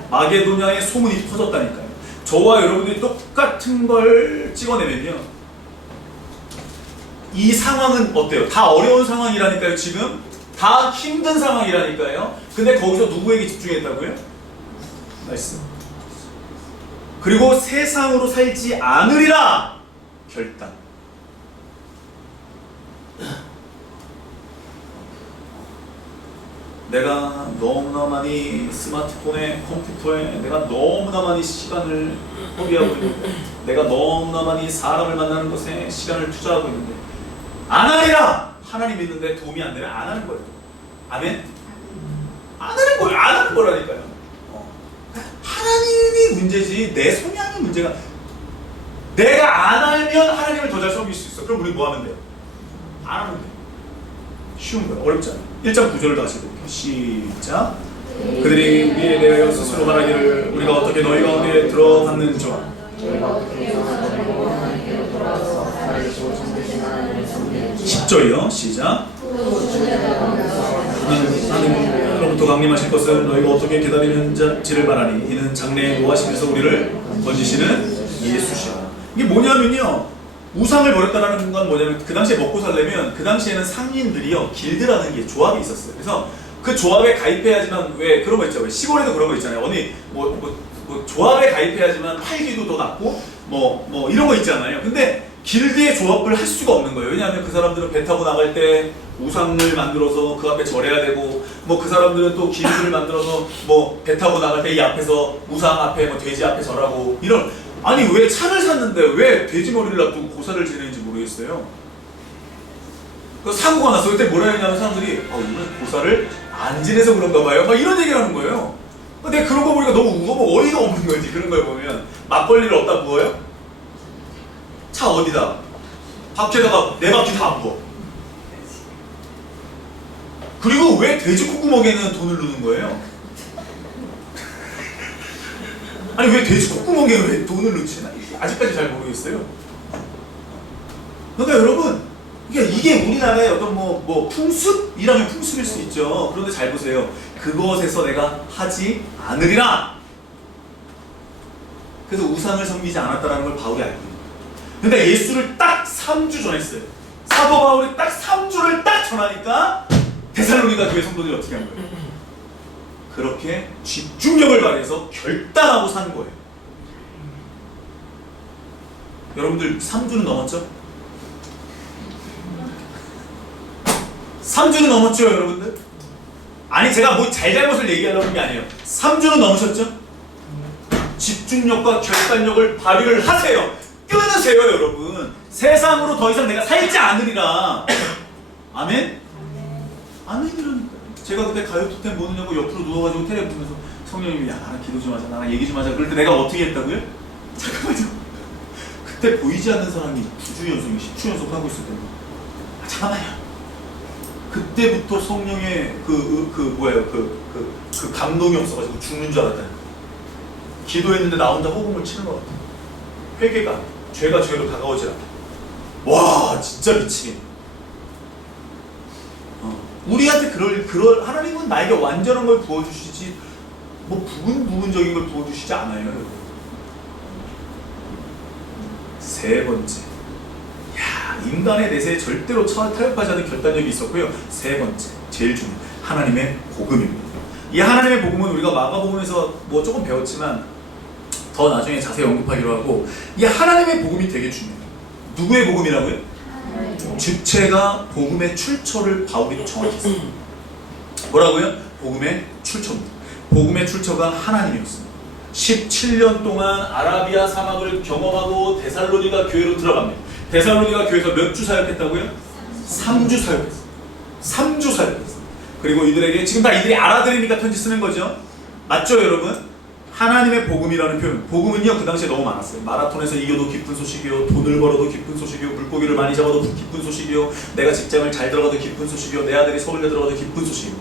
마게도냐의 소문이 퍼졌다니까요. 저와 여러분들이 똑같은 걸 찍어내면요, 이 상황은 어때요? 다 어려운 상황이라니까요. 지금 다 힘든 상황이라니까요. 근데 거기서 누구에게 집중했다고요? 말씀. 그리고 세상으로 살지 않으리라 결단. 내가 너무나 많이 스마트폰에, 컴퓨터에 내가 너무나 많이 시간을 허비하고 있는데, 내가 너무나 많이 사람을 만나는 것에 시간을 투자하고 있는데 안 하리라! 하나님 믿는데 도움이 안 되면 안 하는 거예요. 아멘? 안 하는 거예요. 안 하는 거라니까요. 하나님이 문제지 내 성향이 문제가. 내가 안 알면 하나님을 더 잘 섬길 수 있어. 그럼 우리 뭐 하면 돼요? 안 하면 돼요. 쉬운 거예요. 어렵지 않아요. 1장 9절을 다시 볼게요. 시작. 그들이 우리에 대하여 스스로 말하기를 우리가 어떻게 너희 가운데 들어갔는지와 10절이요. 시작. 하나님으로부터 강림하실 것은 너희가 어떻게 기다리는지를 말하니 이는 장래에 노하심에서 우리를 건지시는 예수시라. 이게 뭐냐면요, 우상을 버렸다는 건 뭐냐면 그 당시에 먹고 살려면 그 당시에는 상인들이요 길드라는 게 조합이 있었어요. 그래서 그 조합에 가입해야지만, 왜 그런 거 있죠, 왜 시골에도 그런 거 있잖아요. 어디 뭐 조합에 가입해야지만 활기도 더 낫고 뭐 이런 거 있잖아요. 근데 길드의 조합을 할 수가 없는 거예요. 왜냐하면 그 사람들은 배 타고 나갈 때 우상을 만들어서 그 앞에 절해야 되고, 뭐 그 사람들은 또 길드를 만들어서 뭐 배 타고 나갈 때 이 앞에서 우상 앞에뭐 돼지 앞에 절하고 이런. 아니 왜 차를 샀는데 왜 돼지 머리를 놔두고 고사를 지내는지 모르겠어요. 그 사고가 났을 때 뭐라 했냐면 사람들이 이건 고사를 안 지내서 그런가 봐요. 막 이런 얘기를 하는 거예요. 근데 그런 거 보니까 너무 어이가 없는 거지. 그런 걸 보면 막걸리를 어디다 부어요? 차 어디다? 밖에다가 네 바퀴 다 안 부어. 그리고 왜 돼지 콧구멍에는 돈을 넣는 거예요? 아니 왜 돼지 콧구멍에 왜 돈을 넣지? 아직까지 잘 모르겠어요. 그러니까 여러분, 이게 우리나라의 어떤 뭐 풍습이라면 풍습일 수 있죠. 그런데 잘 보세요. 그것에서 내가 하지 않으리라. 그래서 우상을 섬기지 않았다는 걸 바울이 알고 있는 거예요. 근데 예수를 딱 3주 전했어요. 사도 바울이 딱 3주를 딱 전하니까 데살로니가 교회 성도들이 어떻게 한 거예요? 그렇게 집중력을 발휘해서 결단하고 산 거예요. 여러분들 3주는 넘었죠? 3주는 넘었죠, 여러분들? 아니, 제가 뭐 잘잘못을 얘기하려고 하는 게 아니에요. 3주는 넘으셨죠? 집중력과 결단력을 발휘를 하세요. 끊으세요, 여러분. 세상으로 더 이상 내가 살지 않으리라. 아멘? 아멘이라니까요. 제가 그때 가요 토템 보느냐고 옆으로 누워가지고 테레 보면서 성령님이 야, 나랑 기도 좀 하자, 나랑 얘기 좀 하자. 그럴 때 내가 어떻게 했다고요? 잠깐만요. 그때 보이지 않는 사람이 9주 연속, 10주 연속 하고 있을 때는 잠깐만요. 그때부터 성령의 그 감동이 없어가지고 죽는 줄 알았다는 거예요. 기도했는데 나 혼자 호흡을 치는 것 같아요. 회개가, 죄가 죄로 다가오지 않게. 와, 진짜 미치겠네. 우리한테 그럴 하나님은 나에게 완전한 걸 부어주시지 뭐 부분적인 걸 부어주시지 않아요. 세 번째, 인간의 내세에 절대로 타협하지 않는 결단력이 있었고요. 세 번째, 제일 중요한 하나님의 복음입니다. 이 하나님의 복음은 우리가 마가복음에서 뭐 조금 배웠지만 더 나중에 자세히 언급하기로 하고, 이 하나님의 복음이 되게 중요해요. 누구의 복음이라고요? 주체가 복음의 출처를 바울이 정확히 했어요. 뭐라고요? 복음의 출처입니다. 복음의 출처가 하나님이었습니다. 17년 동안 아라비아 사막을 경험하고 데살로니가 교회로 들어갑니다. 데살로니가 교회에서 몇 주 사역했다고요? 3주 사역했어요. 3주 사역했어요. 그리고 이들에게, 지금 다 이들이 알아들으니까 편지 쓰는 거죠. 맞죠, 여러분? 하나님의 복음이라는 표현, 복음은요 그 당시에 너무 많았어요. 마라톤에서 이겨도 기쁜 소식이요, 돈을 벌어도 기쁜 소식이요, 물고기를 많이 잡아도 기쁜 소식이요, 내가 직장을 잘 들어가도 기쁜 소식이요, 내 아들이 서울대 들어가도 기쁜 소식이요.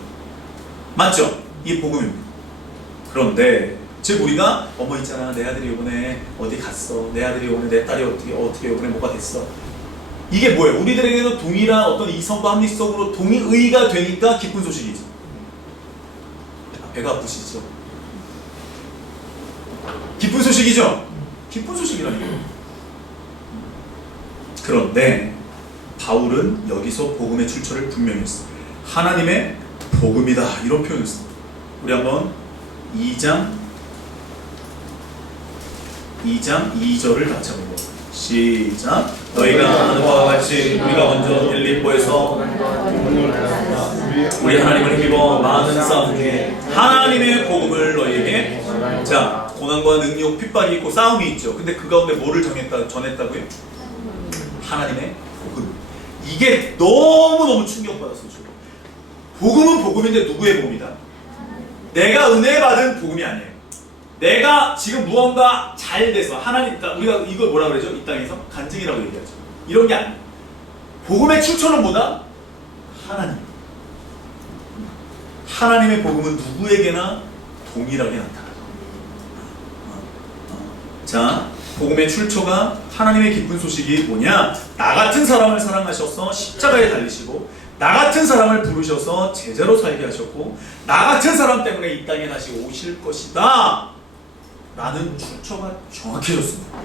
맞죠? 이 복음입니다. 그런데 즉 우리가 어머 있잖아, 내 아들이 이번에 어디 갔어, 내 아들이 오늘 내 딸이 어떻게 이번에 뭐가 됐어. 이게 뭐예요? 우리들에게는 동일한 어떤 이성과 합리성으로 동의의가 되니까 기쁜 소식이죠. 배가 아프시죠? 기쁜 소식이죠? 기쁜 소식이라니까요. 그런데 바울은 여기서 복음의 출처를 분명히 했어요. 하나님의 복음이다, 이런 표현을 했습니다. 우리 한번 2장 2절을 같이 한번 보고 시작. 너희가 아는 바와 같이 우리가 먼저 빌립보에서 우리 하나님을 힘입어 많은 싸움 중에 하나님의 복음을 너희에게, 자, 고난과 능력, 핍박이 있고 싸움이 있죠. 근데 그 가운데 뭐를 전했다고요? 하나님의 복음. 이게 너무너무 충격받았어요. 복음은 복음인데 누구의 복음이다? 내가 은혜 받은 복음이 아니에요. 내가 지금 무언가 잘 돼서 하나님, 우리가 이걸 뭐라 그러죠? 이 땅에서 간증이라고 얘기하죠. 이런 게 아니에요. 복음의 출처는 뭐다? 하나님. 하나님의 복음은 누구에게나 동일하게 나타나요. 자, 복음의 출처가 하나님의 기쁜 소식이 뭐냐? 나 같은 사람을 사랑하셔서 십자가에 달리시고, 나 같은 사람을 부르셔서 제자로 살게 하셨고, 나 같은 사람 때문에 이 땅에 다시 오실 것이다 라는 출처가 정확해졌습니다.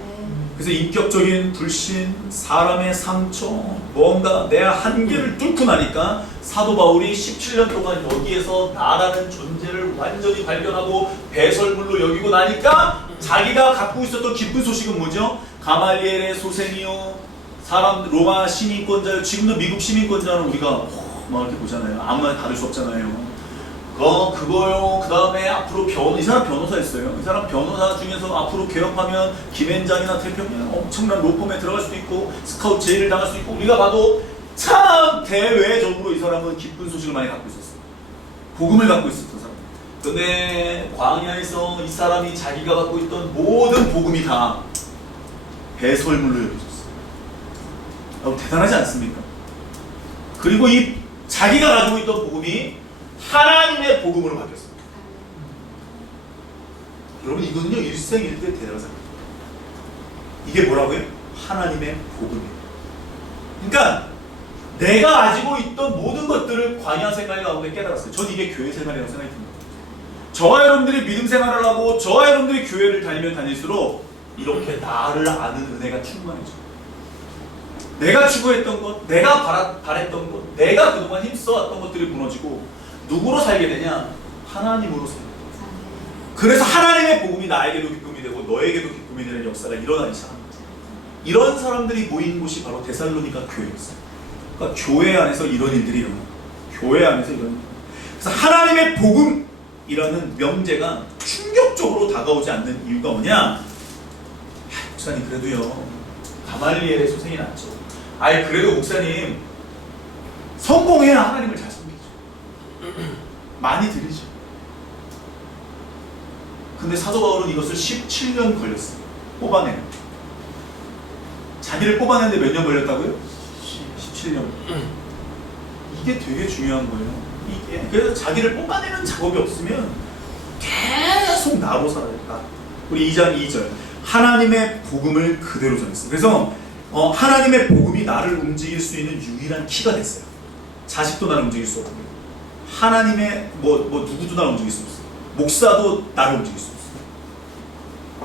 그래서 인격적인 불신, 사람의 상처, 뭔가 내 한계를 뚫고 나니까 사도 바울이 17년 동안 여기에서 나라는 존재를 완전히 발견하고 배설물로 여기고 나니까 자기가 갖고 있었던 기쁜 소식은 뭐죠? 가말리엘의 소생이요, 사람 로마 시민권자요. 지금도 미국 시민권자는 우리가 막 이렇게 보잖아요. 아무나 받을 수 없잖아요. 그거요. 그 다음에 앞으로 이 사람 변호사였어요. 이 사람 변호사 중에서 앞으로 개업하면 김앤장이나 태평양 엄청난 로펌에 들어갈 수도 있고 스카우트 제의를 당할 수도 있고, 우리가 봐도 참 대외적으로 이 사람은 기쁜 소식을 많이 갖고 있었어요. 복음을 갖고 있었던 사람. 근데 광야에서 이 사람이 자기가 갖고 있던 모든 복음이 다 배설물로 여겨졌어요. 대단하지 않습니까? 그리고 이 자기가 가지고 있던 복음이 하나님의 복음으로 바뀌었습니다. 여러분, 이거는요 일생일대 대단한 사람입니다. 이게 뭐라고요? 하나님의 복음이에요. 그러니까 내가 가지고 있던 모든 것들을 광야 생활 가운데 깨달았어요. 전 이게 교회 생활이라고 생각이 듭니다. 저와 여러분들이 믿음 생활을 하고 저와 여러분들이 교회를 다니면 다닐수록 이렇게 나를 아는 은혜가 충만해져. 내가 추구했던 것, 내가 바랬던 것, 내가 그동안 힘써왔던 것들이 무너지고 누구로 살게 되냐? 하나님으로 살게 돼. 그래서 하나님의 복음이 나에게도 기쁨이 되고 너에게도 기쁨이 되는 역사가 일어나기 시작합니다. 이런 사람들이 모인 곳이 바로 데살로니가 교회였어요. 그러니까 교회 안에서 이런 일들이 일어나요. 교회 안에서 이런 일들이. 그래서 하나님의 복음이라는 명제가 충격적으로 다가오지 않는 이유가 뭐냐? 목사님 그래도요 가말리엘의 소생이 낫죠. 아이 그래도 목사님 성공해야 하나님을 잘 섬기죠. 많이 들리죠. 근데 사도 바울은 이것을 17년 걸렸어요. 뽑아내는. 자기를 뽑아내는데 몇 년 걸렸다고요? 17년. 이게 되게 중요한 거예요. 이게 그래서 자기를 뽑아내는 작업이 없으면 계속 나로 살아야겠다. 우리 2장 2절 하나님의 복음을 그대로 전했어요. 그래서 하나님의 복음이 나를 움직일 수 있는 유일한 키가 됐어요. 자식도 나를 움직일 수 없고요. 하나님의 누구도 나를 움직일 수 없어요. 목사도 나를 움직일 수 없어요.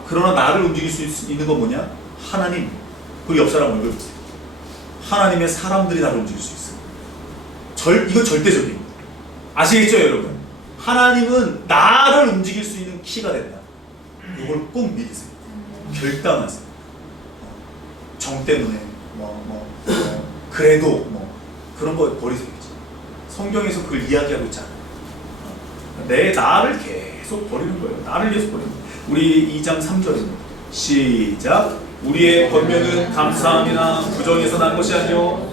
그러나 나를 움직일 수 있는 건 뭐냐? 하나님. 그리고 옆 사람 얼굴 보세요. 하나님의 사람들이 나를 움직일 수 있어요. 이거 절대적인 거예요. 아시겠죠 여러분? 하나님은 나를 움직일 수 있는 키가 된다. 이걸 꼭 믿으세요. 결단하세요. 정 때문에 그래도 그런 거 버리세요. 성경에서 그걸 이야기하고 있잖아요. 나를 계속 버리는 거예요. 나를 계속 버리는 거예요. 우리 2장 3절입니다. 시작. 우리의 권면은 감사함이나 부정에서 난 것이 아니요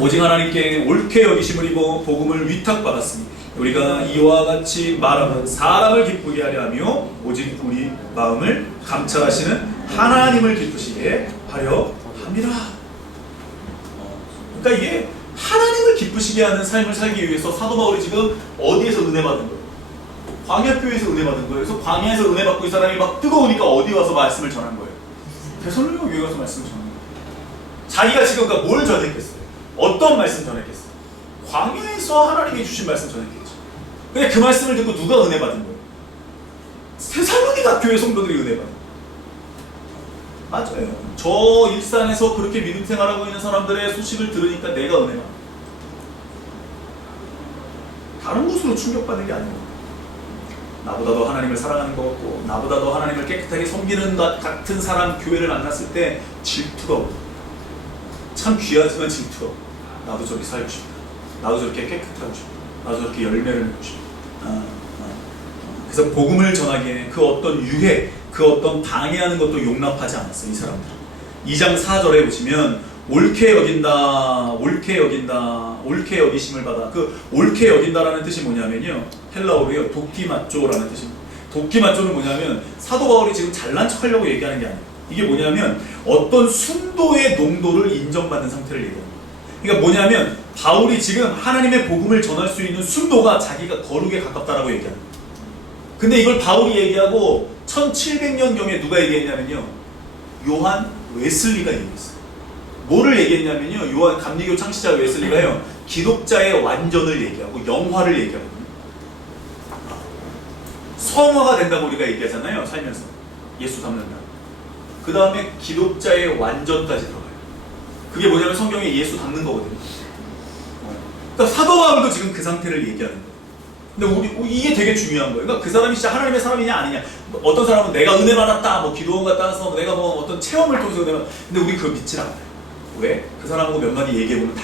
오직 하나님께 옳게 여기심을 입어 복음을 위탁받았으니 우리가 이와 같이 말하면 사람을 기쁘게 하려 하며 오직 우리 마음을 감찰하시는 하나님을 기쁘시게 하려 함이라. 그러니까 이게 하나님을 기쁘시게 하는 삶을 살기 위해서 사도 바울이 지금 어디에서 은혜 받은 거예요? 광야교회에서 은혜 받은 거예요. 그래서 광야에서 은혜 받고 이 사람이 막 뜨거우니까 어디 와서 말씀을 전한 거예요? 데살로니가 교회 가서 말씀을 전한 거예요. 자기가 지금 그러니까 뭘 전했겠어요? 어떤 말씀 전했겠어요? 광야에서 하나님이 주신 말씀 전했겠죠. 근데 그 말씀을 듣고 누가 은혜 받은 거예요? 데살로니가 교회 성도들이 은혜 받은 거예요. 맞아요. 저 일산에서 그렇게 믿음 생활하고 있는 사람들의 소식을 들으니까 내가 은혜 받는 거예요. 다른 곳으로 충격받는 게 아니에요. 나보다도 하나님을 사랑하는 것 같고 나보다도 하나님을 깨끗하게 섬기는 것 같은 사람 교회를 만났을 때 질투가 오고 참 귀하지만 질투가 오고 나도 저렇게 살고 싶다. 나도 저렇게 깨끗하고 싶다. 나도 저렇게 열매를 맺고 싶다. 그래서 복음을 전하기에 그 어떤 유해, 그 어떤 방해하는 것도 용납하지 않았어요. 이 사람들은. 2장 4절에 보시면 옳게 여긴다, 옳게 여긴다, 옳게 여기심을 받아. 그 옳게 여긴다라는 뜻이 뭐냐면요, 헬라어로요 도키마쪼라는 뜻입니다. 도키마쪼는 뭐냐면 사도 바울이 지금 잘난 척하려고 얘기하는 게 아니에요. 이게 뭐냐면 어떤 순도의 농도를 인정받는 상태를 얘기합니다. 그러니까 뭐냐면 바울이 지금 하나님의 복음을 전할 수 있는 순도가 자기가 거룩에 가깝다라고 얘기합니다. 근데 이걸 바울이 얘기하고 1700년경에 누가 얘기했냐면요, 요한 웨슬리가 얘기했어요. 뭐를 얘기했냐면요, 요한 감리교 창시자 웨슬리가요 기독자의 완전을 얘기하고 영화를 얘기하거든요. 성화가 된다고 우리가 얘기하잖아요, 살면서. 예수 닮는다. 그 다음에 기독자의 완전까지 들어가요. 그게 뭐냐면 성경에 예수 닮는 거거든요. 그러니까 사도 바울도 지금 그 상태를 얘기하는 거예요. 근데 이게 되게 중요한 거예요. 그러니까 그 사람이 진짜 하나님의 사람이냐 아니냐. 어떤 사람은 내가 은혜 받았다, 기도원 갔다 와서 내가 어떤 체험을 통해서 은혜 받았다. 근데 우리 그거 믿질 않아요. 왜? 그 사람하고 몇 마디 얘기해보면 다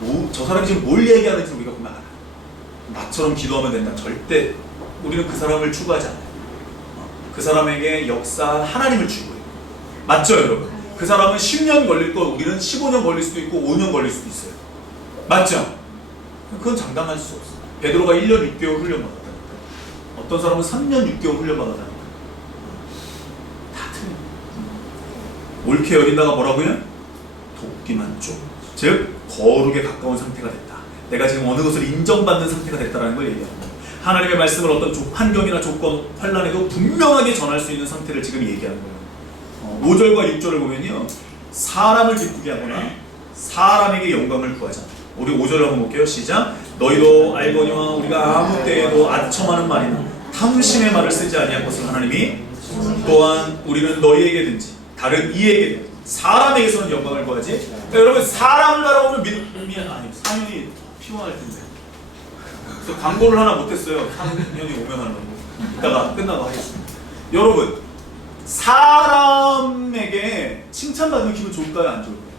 알아요. 저 사람이 지금 뭘 얘기하는지 우리가 보면 알아요. 나처럼 기도하면 된다. 절대 우리는 그 사람을 추구하지 않아요. 그 사람에게 역사한 하나님을 추구해요. 맞죠 여러분? 그 사람은 10년 걸릴 거 우리는 15년 걸릴 수도 있고 5년 걸릴 수도 있어요. 맞죠? 그건 장담할 수 없어요. 베드로가 1년 6개월 훈련받았다니까. 어떤 사람은 3년 6개월 훈련받았다니까. 다 틀려요. 옳게 여긴다가 뭐라고요? 돕기만 좀. 즉 거룩에 가까운 상태가 됐다. 내가 지금 어느 것을 인정받는 상태가 됐다라는 걸 얘기합니다. 하나님의 말씀을 어떤 환경이나 조건, 환란에도 분명하게 전할 수 있는 상태를 지금 얘기하는 거예요. 5절과 6절을 보면요, 사람을 기쁘게 하거나 사람에게 영광을 구하자. 우리 5절을 한번 볼게요. 시작. 너희도 알거니와 우리가 아무 때에도 아첨하는 말이나 탐심의 말을 쓰지 아니할 것을 하나님이 또한 우리는 너희에게든지 다른 이에게든 사람에게서는 영광을 구하지. 그러니까 여러분 사람을 바라보면 믿음이 아니 사연이 피곤할 텐데. 그래서 광고를 하나 못했어요. 3년이 오면 하려고. 이따가 끝나고 하겠습니다. 여러분 사람에게 칭찬받으면 기분 좋을까요? 안 좋을까요?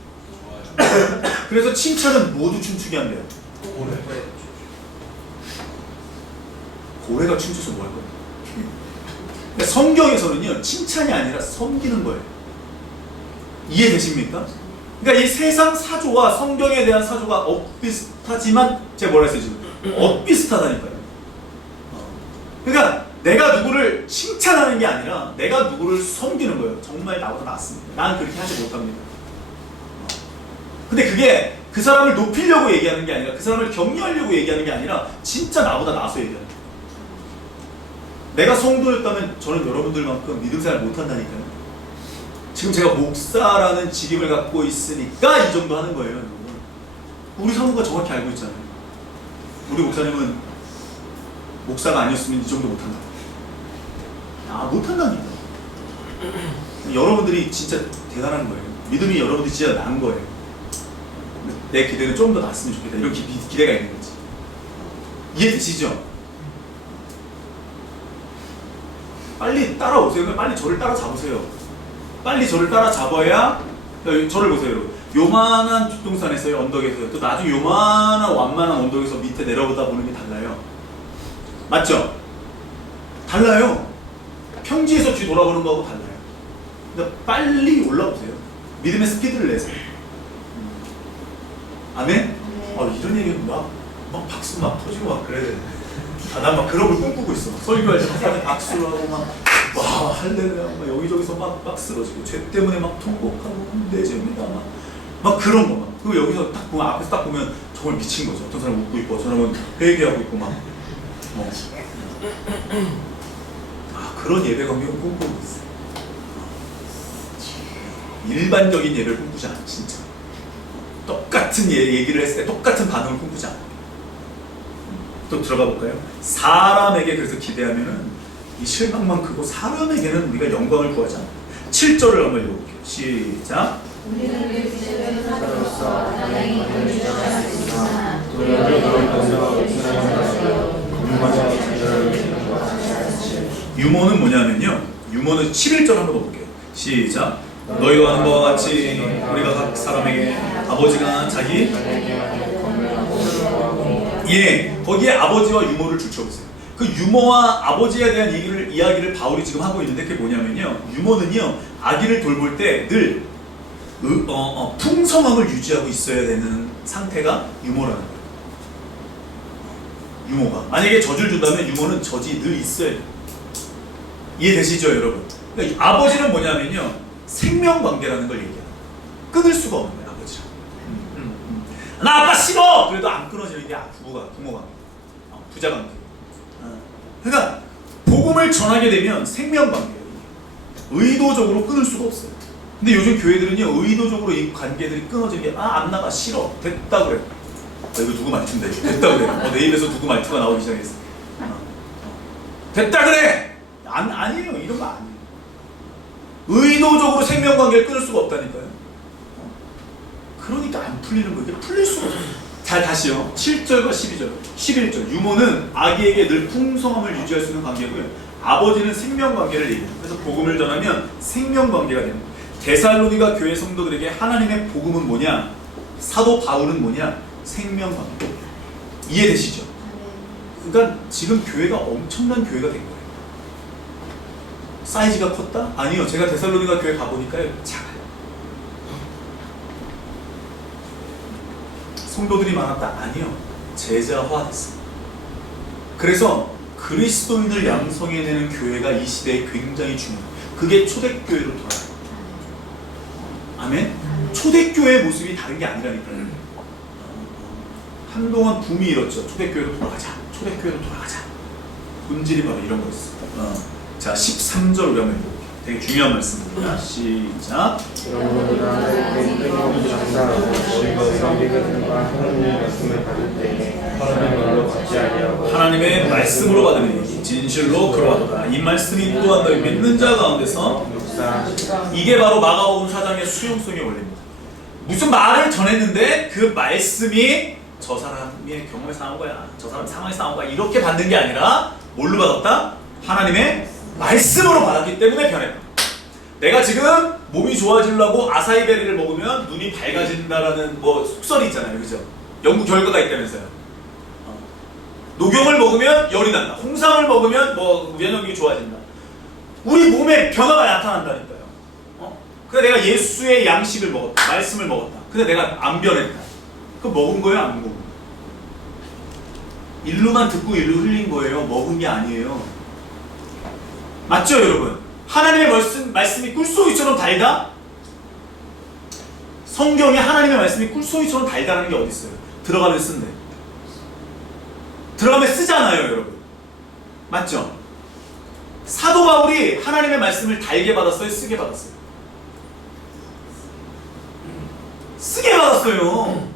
그래서 칭찬은 모두 춤추게 한대요. 고래가 춤춰서 뭐 할 거예요? 그러니까 성경에서는요 칭찬이 아니라 섬기는 거예요. 이해되십니까? 그러니까 이 세상 사조와 성경에 대한 사조가 엇비슷하지만 제가 뭐라 했어요 지금? 엇비슷하다니까요. 그러니까 내가 누구를 칭찬하는 게 아니라 내가 누구를 섬기는 거예요. 정말 나보다 낫습니다. 나는 그렇게 하지 못합니다. 근데 그게 그 사람을 높이려고 얘기하는 게 아니라 그 사람을 격려하려고 얘기하는 게 아니라 진짜 나보다 나아서 얘기하는 거예요. 내가 성도였다면 저는 여러분들만큼 믿음 생활 못한다니까요. 지금 제가 목사라는 직임을 갖고 있으니까 이 정도 하는 거예요. 여러분. 우리 사모가 정확히 알고 있잖아요. 우리 목사님은 목사가 아니었으면 이 정도 못한다. 못한다니까. 여러분들이 진짜 대단한 거예요. 믿음이 여러분들이 진짜 난 거예요. 내 기대는 좀 더 났으면 좋겠다. 이런 기대가 있는 거지. 이해되시죠? 빨리 따라오세요. 빨리 저를 따라잡으세요. 빨리 저를 따라잡아야 저를 보세요. 여러분. 요만한 뒷동산에서요. 언덕에서요. 또 나중에 요만한 완만한 언덕에서 밑에 내려보다 보는 게 달라요. 맞죠? 달라요. 평지에서 뒤 돌아보는 거하고 달라요. 그러니까 빨리 올라오세요. 믿음의 스피드를 내세요. 아멘? 이런 얘기는 막 박수 막 터지고 막 그래야 되는데. 난 막 그런 걸 꿈꾸고 있어. 설교할 때 사람이 박수를 하고 와 할렐루야 막 여기저기서 막 쓰러지고 죄 때문에 막 통곡하고 내 죄입니다 막 그런 거 막. 그리고 여기서 딱 보면 앞에서 딱 보면 정말 미친 거죠. 어떤 사람은 웃고 있고 어떤 사람은 회개하고 있고 막 그런 예배 관계를 꿈꾸고 있어요. 일반적인 예배를 꿈꾸지 않아 진짜. 똑같은 얘기를 했을 때 똑같은 반응을 꿈꾸지 않아. 또 들어가 볼까요? 사람에게 그래서 기대하면은 이 실망만 크고 사람에게는 우리가 영광을 구하지 않아. 7절을 한번 읽어볼게요. 시작. 우리는 사람으로서 당연히 권을 주장할 수 있으나 도리어 너희 것으로 유모는 뭐냐면요. 유모는 11절 한번 볼게요. 시작. 너희가 하는 바와 같이 우리가 각 사람에게 아버지가 자기 거기에 아버지와 유모를 줄쳐보세요. 그 유모와 아버지에 대한 이야기를 바울이 지금 하고 있는데 그게 뭐냐면요. 유모는요 아기를 돌볼 때 늘 풍성함을 유지하고 있어야 되는 상태가 유모라는 거예요. 유모가 만약에 젖을 준다면 유모는 젖이 늘 있어야 돼요. 이해되시죠 여러분? 그러니까 아버지는 뭐냐면요 생명관계라는 걸 얘기해요. 끊을 수가 없는 거예요 아버지랑. 나 아빠 싫어! 그래도 안 끊어지는 게 부모관계, 부자관계. 그러니까 복음을 전하게 되면 생명관계예요. 의도적으로 끊을 수가 없어요. 근데 요즘 교회들은요 의도적으로 이 관계들이 끊어지는 게 안 나가 싫어 됐다 그래. 이거 누구 말투인데 됐다 그래. 내 입에서 누구 말투가 나오기 시작했어. 됐다 그래. 아니에요. 이런 거 아니에요. 의도적으로 생명관계를 끊을 수가 없다니까요. 그러니까 안 풀리는 거예요. 이게 풀릴 수가 없어요. 잘 다시요. 7절과 12절, 11절. 유모는 아기에게 늘 풍성함을 유지할 수 있는 관계고요. 아버지는 생명관계를 얘기해요. 그래서 복음을 전하면 생명관계가 되는 거예요. 데살로니가 교회 성도들에게 하나님의 복음은 뭐냐? 사도 바울은 뭐냐? 생명관계. 이해되시죠? 그러니까 지금 교회가 엄청난 교회가 된 거예요. 사이즈가 컸다? 아니요. 제가 데살로니가 교회 가보니까요. 작아요. 성도들이 많았다? 아니요. 제자화됐어요. 그래서 그리스도인을 양성해내는 교회가 이 시대에 굉장히 중요해요. 그게 초대교회로 돌아가요. 아멘? 초대교회의 모습이 다른 게 아니라니까요. 한동안 붐이 일었죠. 초대교회로 돌아가자. 초대교회로 돌아가자. 본질이 바로 이런 거였어요. 자, 13절 우리 한번 읽어볼게요. 되게 중요한 말씀입니다. 시작. 그러므로 하나님께 끊임없이 감사하고 즐거이 섬기는 바 하나님의 말씀을 받을 때에 하나님으로 받지 아니하고 하나님의 말씀으로 받으니 진실로 그러하도다. 이 말씀이 또한 너희 믿는 자 가운데서 역사하시다. 이게 바로 마가복음 4장의 수용성의 원리입니다. 무슨 말을 전했는데 그 말씀이 저 사람의 경험에서 나온 거야, 저 사람 상황에서 나온 거야, 이렇게 받는 게 아니라 뭘로 받았다? 하나님의 말씀으로 받았기 때문에 변했다. 내가 지금 몸이 좋아지려고 아사이베리를 먹으면 눈이 밝아진다라는 뭐 속설이 있잖아요, 그죠? 연구 결과가 있다면서요. 녹용을 먹으면 열이 난다. 홍삼을 먹으면 뭐 면역력이 좋아진다. 우리 몸에 변화가 나타난다니까요. 근데 내가 예수의 양식을 먹었다, 말씀을 먹었다. 근데 내가 안 변했다. 그거 먹은 거예요, 안 먹은 거예요? 일루만 듣고 일루 흘린 거예요. 먹은 게 아니에요. 맞죠, 여러분? 하나님의 말씀이 꿀송이처럼 달다? 성경에 하나님의 말씀이 꿀송이처럼 달다라는 게 어디 있어요? 들어가면 쓴대. 들어가면 쓰잖아요, 여러분. 맞죠? 사도 바울이 하나님의 말씀을 달게 받았어요? 쓰게 받았어요? 쓰게 받았어요.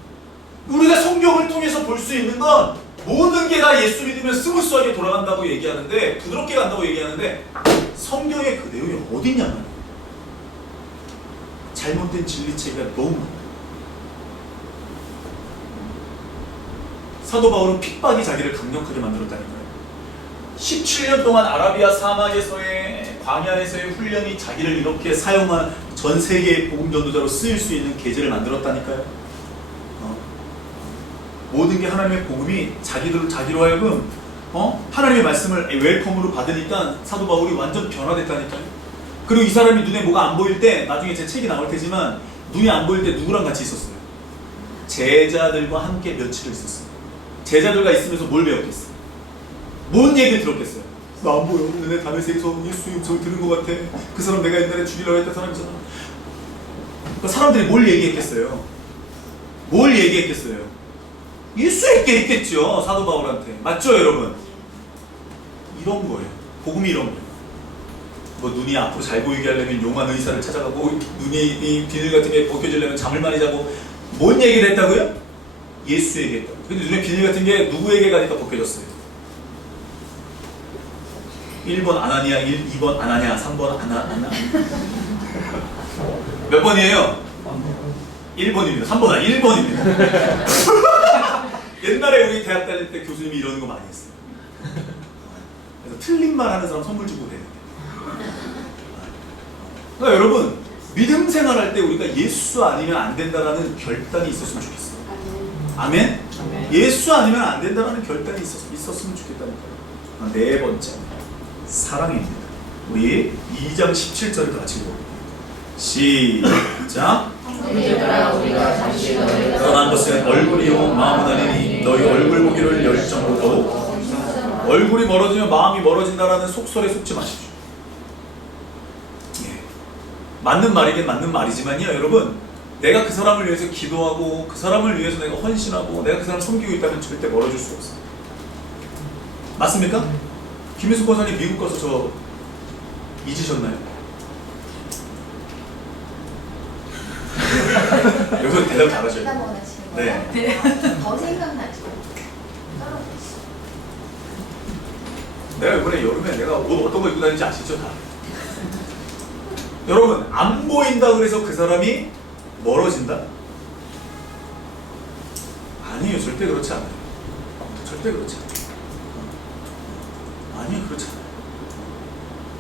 우리가 성경을 통해서 볼 수 있는 건 모든 게 다 예수 믿으면 스무스하게 돌아간다고 얘기하는데, 부드럽게 간다고 얘기하는데, 성경에 그 내용이 어디 있냐면 잘못된 진리체계가 너무 많아요. 사도 바울은 핍박이 자기를 강력하게 만들었다니까요. 17년 동안 아라비아 사막에서의 광야에서의 훈련이 자기를 이렇게 사용한 전 세계의 복음 전도자로 쓰일 수 있는 계제를 만들었다니까요. 모든 게 하나님의 복음이 자기로 하여금 하나님의 말씀을 웰컴으로 받으니까 사도 바울이 완전 변화됐다니까요. 그리고 이 사람이 눈에 뭐가 안 보일 때, 나중에 제 책이 나올 테지만 눈이 안 보일 때 누구랑 같이 있었어요? 제자들과 함께 며칠을 있었어요. 제자들과 있으면서 뭘 배웠겠어요? 뭔 얘기를 들었겠어요? 나 안 보여. 근데 담에색에서 예수의 음성을 들은 것 같아. 그 사람 내가 옛날에 죽이려고 했던 사람이잖아. 그 사람들이 뭘 얘기했겠어요? 뭘 얘기했겠어요? 예수 얘기했겠죠, 사도 바울한테. 맞죠, 여러분? 이런 거예요. 복음이 이런 거예요. 뭐 눈이 앞으로 잘 보이게 하려면 용한 의사를 찾아가고, 눈이 비늘 같은 게 벗겨지려면 잠을 많이 자고, 뭔 얘기를 했다고요? 예수 얘기했다고. 근데 눈에 비늘 같은 게 누구에게 가니까 벗겨졌어요? 1번 아나니아, 2번 아나니아, 3번 아나. 몇 번이에요? 1번입니다. 3번 아니 1번입니다. 옛날에 우리 대학 다닐 때 교수님이 이러는 거 많이 했어요. 그래서 틀린 말 하는 사람 선물 주고 되는데. 그러니까 여러분, 믿음 생활할 때 우리가 예수 아니면 안 된다라는 결단이 있었으면 좋겠어요. 아멘? 예수 아니면 안 된다라는 결단이 있었으면 좋겠다니까요. 네 번째, 사랑입니다. 우리 2장 17절을 같이 읽어볼게요. 시작. 떠난 것은 얼굴이요 마음은 아니니 너희 얼굴 보기를 열정으로. 얼굴이 멀어지면 마음이 멀어진다라는 속설에 속지 마십시오. 예. 맞는 말이긴 맞는 말이지만요, 여러분, 내가 그 사람을 위해서 기도하고 그 사람을 위해서 내가 헌신하고 내가 그 사람을 섬기고 있다면 절대 멀어질 수 없어요. 맞습니까? 김희숙 권사님 미국 가서 저 잊으셨나요? 여기서 대답 잘하셔야 돼요. 네. 더 생각나죠. 내가 이번에 여름에 내가 옷 어떤 거 입고 다니는지 아시죠? 다. 여러분, 안 보인다 그래서 그 사람이 멀어진다? 아니에요. 절대 그렇지 않아요. 절대 그렇지 않아요. 아니요, 그렇지 않아요.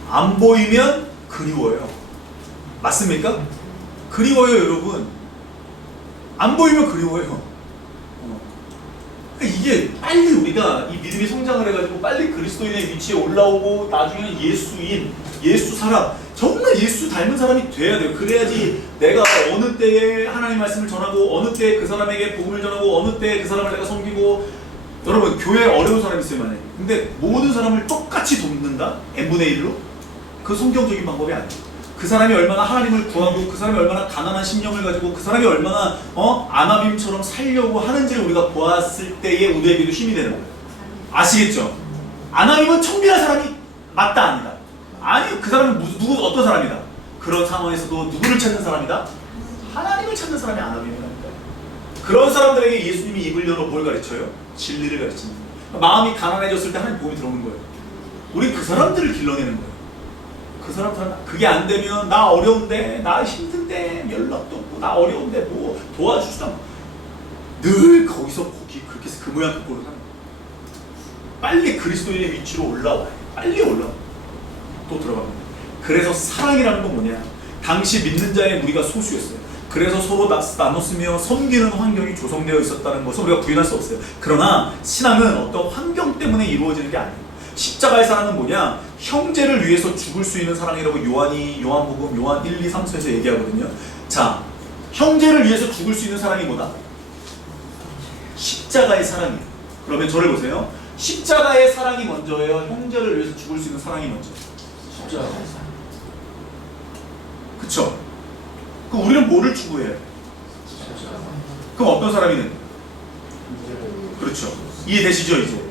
안 보이면 그리워요. 맞습니까? 그리워요, 여러분. 안 보이면 그리워요. 이게 빨리 우리가 이 믿음이 성장을 해가지고 빨리 그리스도인의 위치에 올라오고 나중에는 예수인, 예수 사람, 정말 예수 닮은 사람이 돼야 돼요. 그래야지 내가 어느 때에 하나님 말씀을 전하고 어느 때에 그 사람에게 복음을 전하고 어느 때에 그 사람을 내가 섬기고. 여러분, 교회에 어려운 사람이 있어요, 만약에. 근데 모든 사람을 똑같이 돕는다? n분의 1로? 그 성경적인 방법이 아니에요. 그 사람이 얼마나 하나님을 구하고 그 사람이 얼마나 가난한 심령을 가지고 그 사람이 얼마나 아나빔처럼 살려고 하는지를 우리가 보았을 때의 우리에게도 힘이 되는 거예요. 아시겠죠? 아나빔은 청빈한 사람이 맞다 아니다? 아니에요. 아니 그 사람은 누구 어떤 사람이다? 그런 상황에서도 누구를 찾는 사람이다? 하나님을 찾는 사람이 아나니까요. 그런 사람들에게 예수님이 입을 열어 뭘 가르쳐요? 진리를 가르치는 거예요. 마음이 가난해졌을 때 하나님 복음이 들어오는 거예요. 우리 그 사람들을 길러내는 거예요. 그 사람들은 그게 안 되면 나 어려운데, 나 힘든데, 연락도 없고 나 어려운데 뭐 도와줄 수도 없고 늘 거기서 거기 그렇게 해서 그 모양 그 꼴을 하는 거예요. 빨리 그리스도인의 위치로 올라와요. 빨리 올라와. 또 들어갑니다. 그래서 사랑이라는 건 뭐냐? 당시 믿는 자의 무리가 소수였어요. 그래서 서로 나눴으며 섬기는 환경이 조성되어 있었다는 것을 우리가 부인할 수 없어요. 그러나 신앙은 어떤 환경 때문에 이루어지는 게 아니에요. 십자가의 사랑은 뭐냐? 형제를 위해서 죽을 수 있는 사랑이라고 요한복음 요한 1, 2, 3서에서 얘기하거든요. 자, 형제를 위해서 죽을 수 있는 사랑이 뭐다? 십자가의 사랑이에요. 그러면 저를 보세요. 십자가의 사랑이 먼저예요? 형제를 위해서 죽을 수 있는 사랑이 먼저예요? 십자가. 그쵸? 그럼 우리는 뭐를 추구해요? 그럼 어떤 사람이는? 그렇죠. 이해되시죠 이제?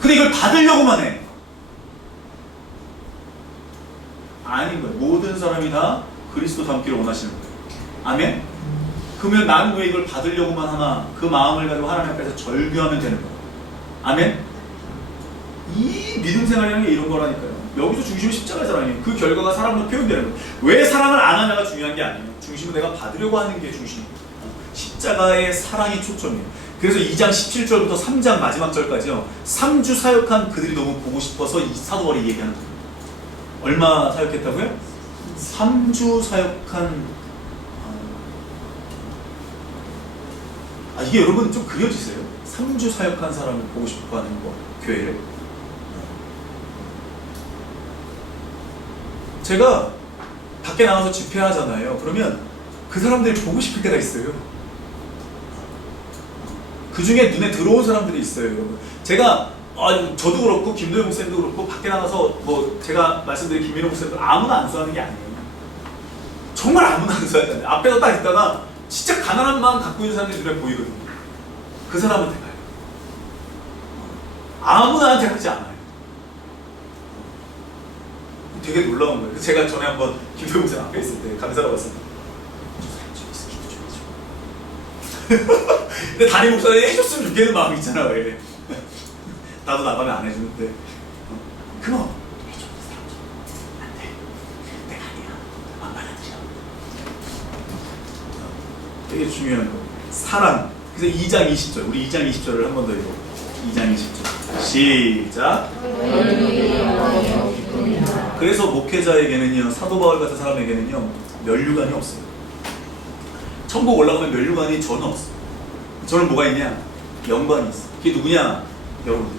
근데 이걸 받으려고만 해. 아닌 거예요. 모든 사람이 다 그리스도 닮기를 원하시는 거예요. 아멘? 그러면 나는 왜 이걸 받으려고만 하나? 그 마음을 가지고 하나님 앞에서 절규하면 되는 거예요. 아멘? 이 믿음 생활이라는 게 이런 거라니까요. 여기서 중심은 십자가의 사랑이에요. 그 결과가 사랑으로 표현되는 거예요. 왜 사랑을 안 하냐가 중요한 게 아니에요. 중심은 내가 받으려고 하는 게 중심이에요. 십자가의 사랑이 초점이에요. 그래서 2장 17절부터 3장 마지막 절까지요. 3주 사역한 그들이 너무 보고 싶어서 이 사도 바울이 얘기하는 거예요. 얼마 사역했다고요? 3주 사역한 이게 여러분 좀 그려지세요? 3주 사역한 사람을 보고 싶어 하는 거, 교회를. 제가 밖에 나가서 집회하잖아요. 그러면 그 사람들이 보고 싶을 때가 있어요. 그 중에 눈에 들어온 사람들이 있어요, 여러분. 제가 저도 그렇고 김도영 목사님도 그렇고 밖에 나가서 뭐 제가 말씀드린 김민호 목사님도 아무나 안수하는 게 아니에요. 정말 아무나 안수하지 않아요. 앞에서 딱 있다가 진짜 가난한 마음 갖고 있는 사람들이 눈에 보이거든요. 그 사람한테 가요. 아무나한테 하지 않아요. 되게 놀라운 거예요. 제가 전에 한번 김도영 목사님 앞에 있을 때 감사하고 왔습니다. 근데 담임 목사님이 해줬으면 좋겠는 마음이 있잖아. 왜? 나도 나가면 안 해주는데 그럼 해줘. 안돼. 내가 아니야. 안 받아들여. 되게 중요한 거. 사랑. 그래서 2장 20절. 우리 2장 20절을 한 번 더 읽어. 2장 20절. 시작. 그래서 목회자에게는요, 사도 바울 같은 사람에게는요, 면류관이 없어요. 천국 올라가면 면류관이 저는 없어요. 저는 뭐가 있냐? 영광이 있어요. 그게 누구냐? 여러분들.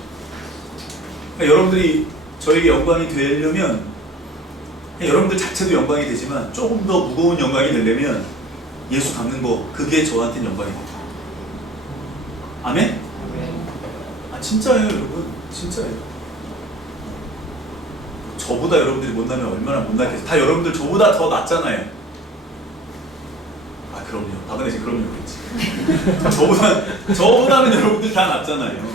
그러니까 여러분들이 저에게 영광이 되려면 여러분들 자체도 영광이 되지만 조금 더 무거운 영광이 되려면 예수 닮는 거, 그게 저한테는 영광입니다. 아멘? 진짜예요, 여러분. 진짜예요. 저보다 여러분들이 못나면 얼마나 못나겠어요. 다 여러분들 저보다 더 낫잖아요. 그럼요. 박은혜 그럼요. 그렇지. 저보다는 여러분들 다 낫잖아요.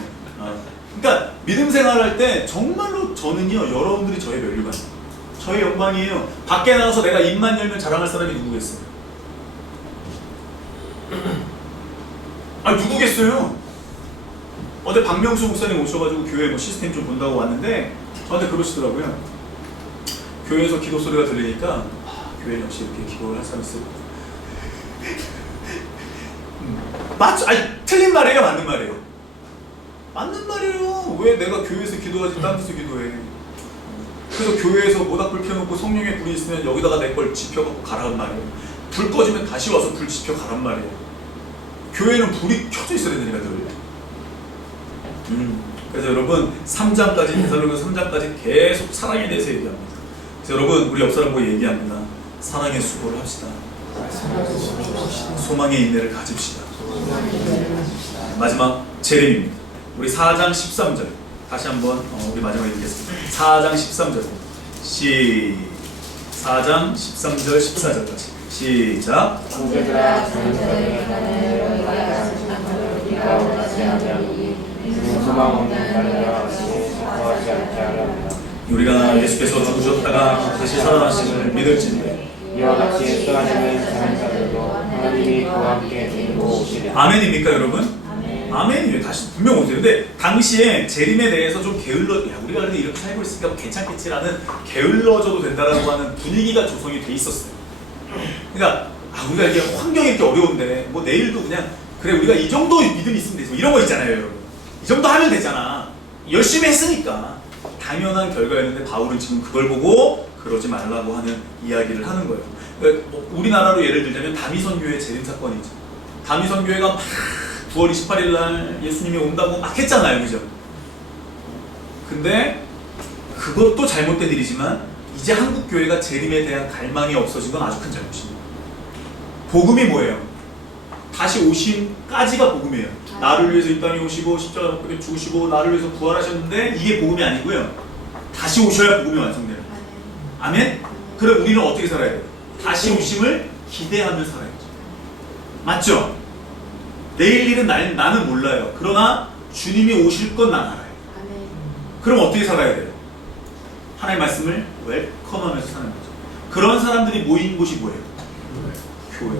그러니까 믿음 생활할 때 정말로 저는요, 여러분들이 저의 면류관이에요. 저의 영광이에요. 밖에 나가서 내가 입만 열면 자랑할 사람이 누구겠어요? 누구겠어요? 어제 박명수 목사님 오셔가지고 교회 뭐 시스템 좀 본다고 왔는데 저한테 그러시더라고요. 교회에서 기도 소리가 들리니까 교회는 역시 이렇게 기도를 할 사람이 있어요. 맞죠? 틀린 말이에요, 맞는 말이에요? 맞는 말이에요. 왜 내가 교회에서 기도하지 딴 데서 기도해? 그래서 교회에서 모닥불 켜놓고 성령의 불이 있으면 여기다가 내 걸 지펴갖고 가란 말이에요. 불 꺼지면 다시 와서 불 지펴 가란 말이에요. 교회는 불이 켜져 있어야 되니까 늘. 그래서 여러분 3장까지 데살로니가서 3장까지 계속 사랑에 대해서 얘기합니다. 그래서 여러분 우리 옆 사람 보고 얘기합니다. 사랑의 수고를 합시다. 소망의 인내를 가집시다. 마지막 제레미입니다. 우리 4장 13절 다시 한번 우리 마지막에 읽겠습니다. 4장 13절 4장 13절 14절까지 시작. 형제들아 전설의 가난을 너희가 가르치는 네가 원하지 아니하니 소망 없는 자들아 구하지 않게 하려니와 우리가 예수께서 죽으셨다가 다시 살아나심을 믿을진데 이와 같이 예수하시는 다른 자들도 하나님이 그와 함께 데리고 오시리라. 아멘입니까 여러분? 아멘이에요. 다시 분명 오세요. 근데 당시에 재림에 대해서 좀 게을러, 야 우리가 그래도 이렇게 살고 있으니까 뭐 괜찮겠지라는 게을러져도 된다라고 하는 분위기가 조성이 돼 있었어요. 그러니까 우리가 이게 환경이 이렇게 어려운데 뭐 내일도 그냥 그래 우리가 이 정도 믿음이 있으면 되지 뭐 이런 거 있잖아요 여러분. 이 정도 하면 되잖아. 열심히 했으니까 당연한 결과였는데 바울은 지금 그걸 보고 그러지 말라고 하는 이야기를 하는 거예요. 그러니까 뭐 우리나라로 예를 들자면 다미선교회 재림 사건이 있죠. 다미선교회가 막 9월 28일 날 예수님이 온다고 막 했잖아요. 그죠? 근데 그것도 잘못된 일이지만 이제 한국교회가 재림에 대한 갈망이 없어진 건 아주 큰 잘못입니다. 복음이 뭐예요? 다시 오심까지가 복음이에요. 나를 위해서 이 땅에 오시고 십자가 못 죽으시고 나를 위해서 부활하셨는데 이게 복음이 아니고요. 다시 오셔야 복음이 완성되는 거예요. 아멘? 그럼 우리는 어떻게 살아야 돼요? 다시 오심을 기대하며 살아야죠. 맞죠? 내일 일은 나는 몰라요. 그러나 주님이 오실 건 난 알아요. 그럼 어떻게 살아야 돼요? 하나님의 말씀을 웰컴하면서 사는 거죠. 그런 사람들이 모인 곳이 뭐예요? 교회.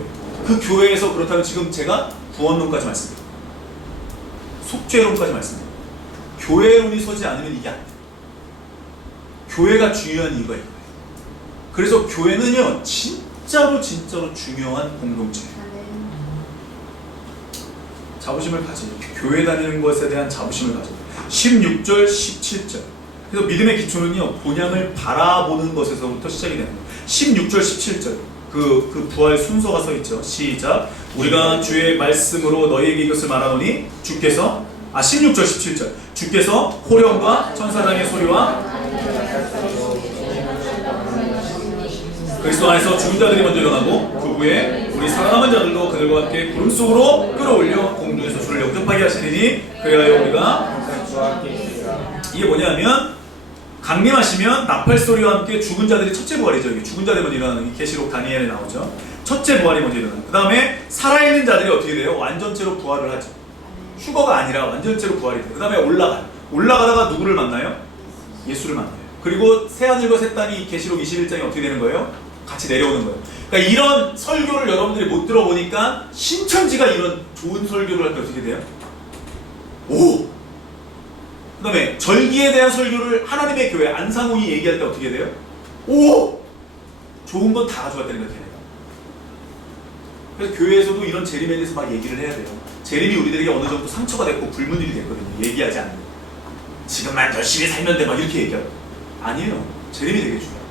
그 교회에서 그렇다면 지금 제가 구원론까지 말씀드려요. 속죄론까지 말씀드려요. 교회론이 서지 않으면 이게 안 돼요. 교회가 중요한 이유가 이거예요. 그래서 교회는요 진짜로 중요한 공동체예요. 자부심을 가져요. 교회 다니는 것에 대한 자부심을 가져요. 16절, 17절. 그래서 믿음의 기초는요, 본향을 바라보는 것에서부터 시작이 되는 거예요. 16절, 17절. 그 부활 순서가 서 있죠. 시작. 우리가 주의 말씀으로 너희에게 이것을 말하노니 주께서 16절, 17절. 주께서 호령과 천사장의 소리와 그리스도 안에서 죽은 자들이 먼저 일어나고 그 후에 우리 살아남은 자들도 그들과 함께 구름 속으로 끌어올려 공중에서 주를 영접하게 하시리니 그래야 우리가 이게 뭐냐면 강림하시면 나팔 소리와 함께 죽은 자들이 첫째 부활이죠. 이게 죽은 자들이 먼저 일어나는 게 계시록 다니엘에 나오죠. 첫째 부활이 먼저 일어나요. 그 다음에 살아있는 자들이 어떻게 돼요? 완전체로 부활을 하죠. 휴거가 아니라 완전체로 부활이 돼요. 그 다음에 올라가요. 올라가다가 누구를 만나요? 예수를 만나요. 그리고 새하늘과 새 땅이 계시록 21장에 어떻게 되는 거예요? 같이 내려오는 거예요. 그러니까 이런 설교를 여러분들이 못 들어보니까 신천지가 이런 좋은 설교를 할 때 어떻게 돼요? 오! 그 다음에 절기에 대한 설교를 하나님의 교회 안상훈이 얘기할 때 어떻게 돼요? 오! 좋은 건 다 가져왔다는 거 같아요. 그래서 교회에서도 이런 재림에 대해서 막 얘기를 해야 돼요. 재림이 우리들에게 어느 정도 상처가 됐고 불문율이 됐거든요. 얘기하지 않는. 지금만 열심히 살면 돼 막 이렇게 얘기하고. 아니에요. 재림이 되게 중요해요.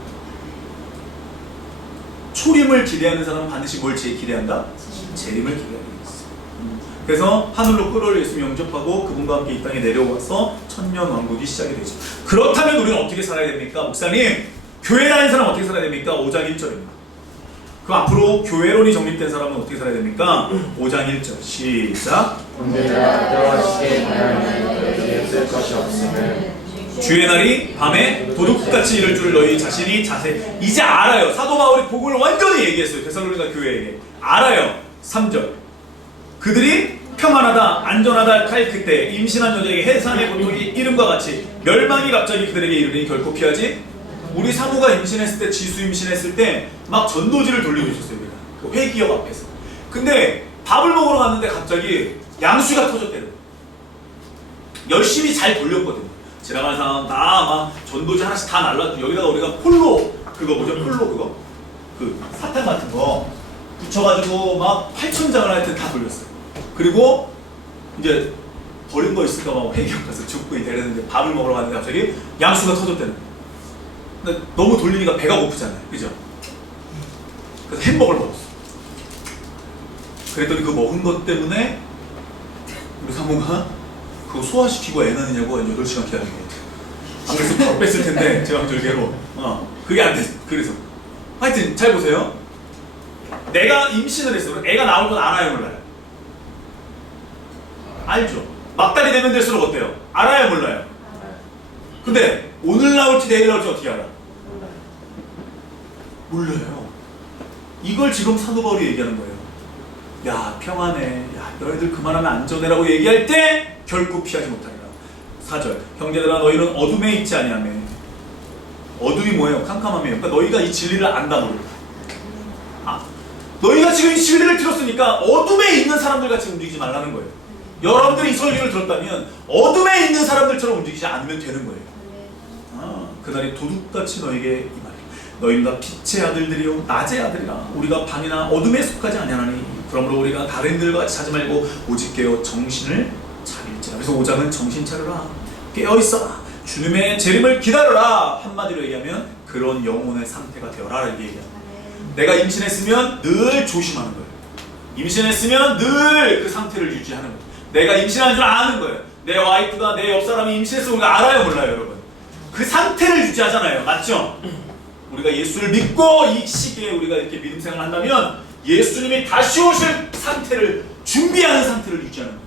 초림을 기대하는 사람은 반드시 뭘 기대한다? 재림을 기대하고 있어요. 그래서 하늘로 끌어올려 예수님 영접하고 그분과 함께 이 땅에 내려와서 천년 왕국이 시작이 되죠. 그렇다면 우리는 어떻게 살아야 됩니까? 목사님, 교회 다니는 사람은 어떻게 살아야 됩니까? 5장 1절입니다. 그 앞으로 교회론이 정립된 사람은 어떻게 살아야 됩니까? 5장 1절 시작. 언제나 때와 시기에 다양한 너희에게 쓸 것이 없음을 주의 날이 밤에 도둑같이 이를 줄을 너희 자신이 자세히 이제 알아요. 사도 바울이 복음을 완전히 얘기했어요. 데살로니가 교회에게. 알아요. 3절. 그들이 평안하다 안전하다 할 그때 임신한 여자에게 해산의 고통이 이름과 같이 멸망이 갑자기 그들에게 이르니 결코 피하지. 우리 사모가 임신했을 때 지수 임신했을 때 막 전도지를 돌리고 있었어요. 그 회기역 앞에서. 근데 밥을 먹으러 갔는데 갑자기 양수가 터졌대요. 열심히 잘 돌렸거든요. 지나가는 사람 다 막 전도지 하나씩 다 날라주고 여기다가 우리가 폴로 그거 뭐죠? 폴로 그거? 그 사탕 같은 거 붙여가지고 막 8,000장을 하여튼 다 돌렸어요. 그리고 이제 버린 거 있을까 봐 회기역 가서 죽고 이랬는데 밥을 먹으러 갔는데 갑자기 양수가 터졌대는 거예요. 근데 너무 돌리니까 배가 고프잖아요. 그죠? 그래서 햄버거를 먹었어. 그랬더니 그 먹은 것 때문에 우리 사모가 그거 소화시키고 애 낳느냐고 8시간 기다린 것 같아요. 안 그래서 바로 뺐을 텐데 제가 절개로 그게 안 됐어. 그래서 하여튼 잘 보세요. 내가 임신을 했어. 애가 나올 건 알아요 몰라요? 알죠. 막달이 되면 될수록 어때요? 알아요 몰라요? 근데 오늘 나올지 내일 나올지 어떻게 알아? 몰라요. 이걸 지금 사도 바울이 얘기하는 거예요. 야 평안해. 야 너희들 그만하면 안전해라고 얘기할 때 결코 피하지 못하리라. 4절. 형제들아 너희는 어둠에 있지 아니하며 어둠이 뭐예요? 캄캄함이에요. 그러니까 너희가 이 진리를 안다고. 너희가 지금 이 진리를 들었으니까 어둠에 있는 사람들 같이 움직이지 말라는 거예요. 여러분들이 이 설교를 들었다면 어둠에 있는 사람들처럼 움직이지 않으면 되는 거예요. 그날이 도둑같이 너에게 이 말이야. 너희는 다 빛의 아들들이요 낮의 아들이라. 우리가 방이나 어둠에 속하지 아니하나니 그러므로 우리가 다른 이들과 같이 하지 말고 오직 깨어 정신을 차릴지라. 그래서 5장은 정신 차려라, 깨어 있어라, 주님의 재림을 기다려라. 한마디로 얘기하면 그런 영혼의 상태가 되어라 이렇게 얘기합니다. 내가 임신했으면 늘 조심하는 거예요. 임신했으면 늘 그 상태를 유지하는 거예요. 내가 임신한 줄 아는 거예요. 내 와이프가 내 옆 사람이 임신해서 우리가 알아요 몰라요 여러분? 그 상태를 유지하잖아요. 맞죠? 우리가 예수를 믿고 이 시기에 우리가 이렇게 믿음 생활을 한다면 예수님이 다시 오실 상태를 준비하는 상태를 유지하는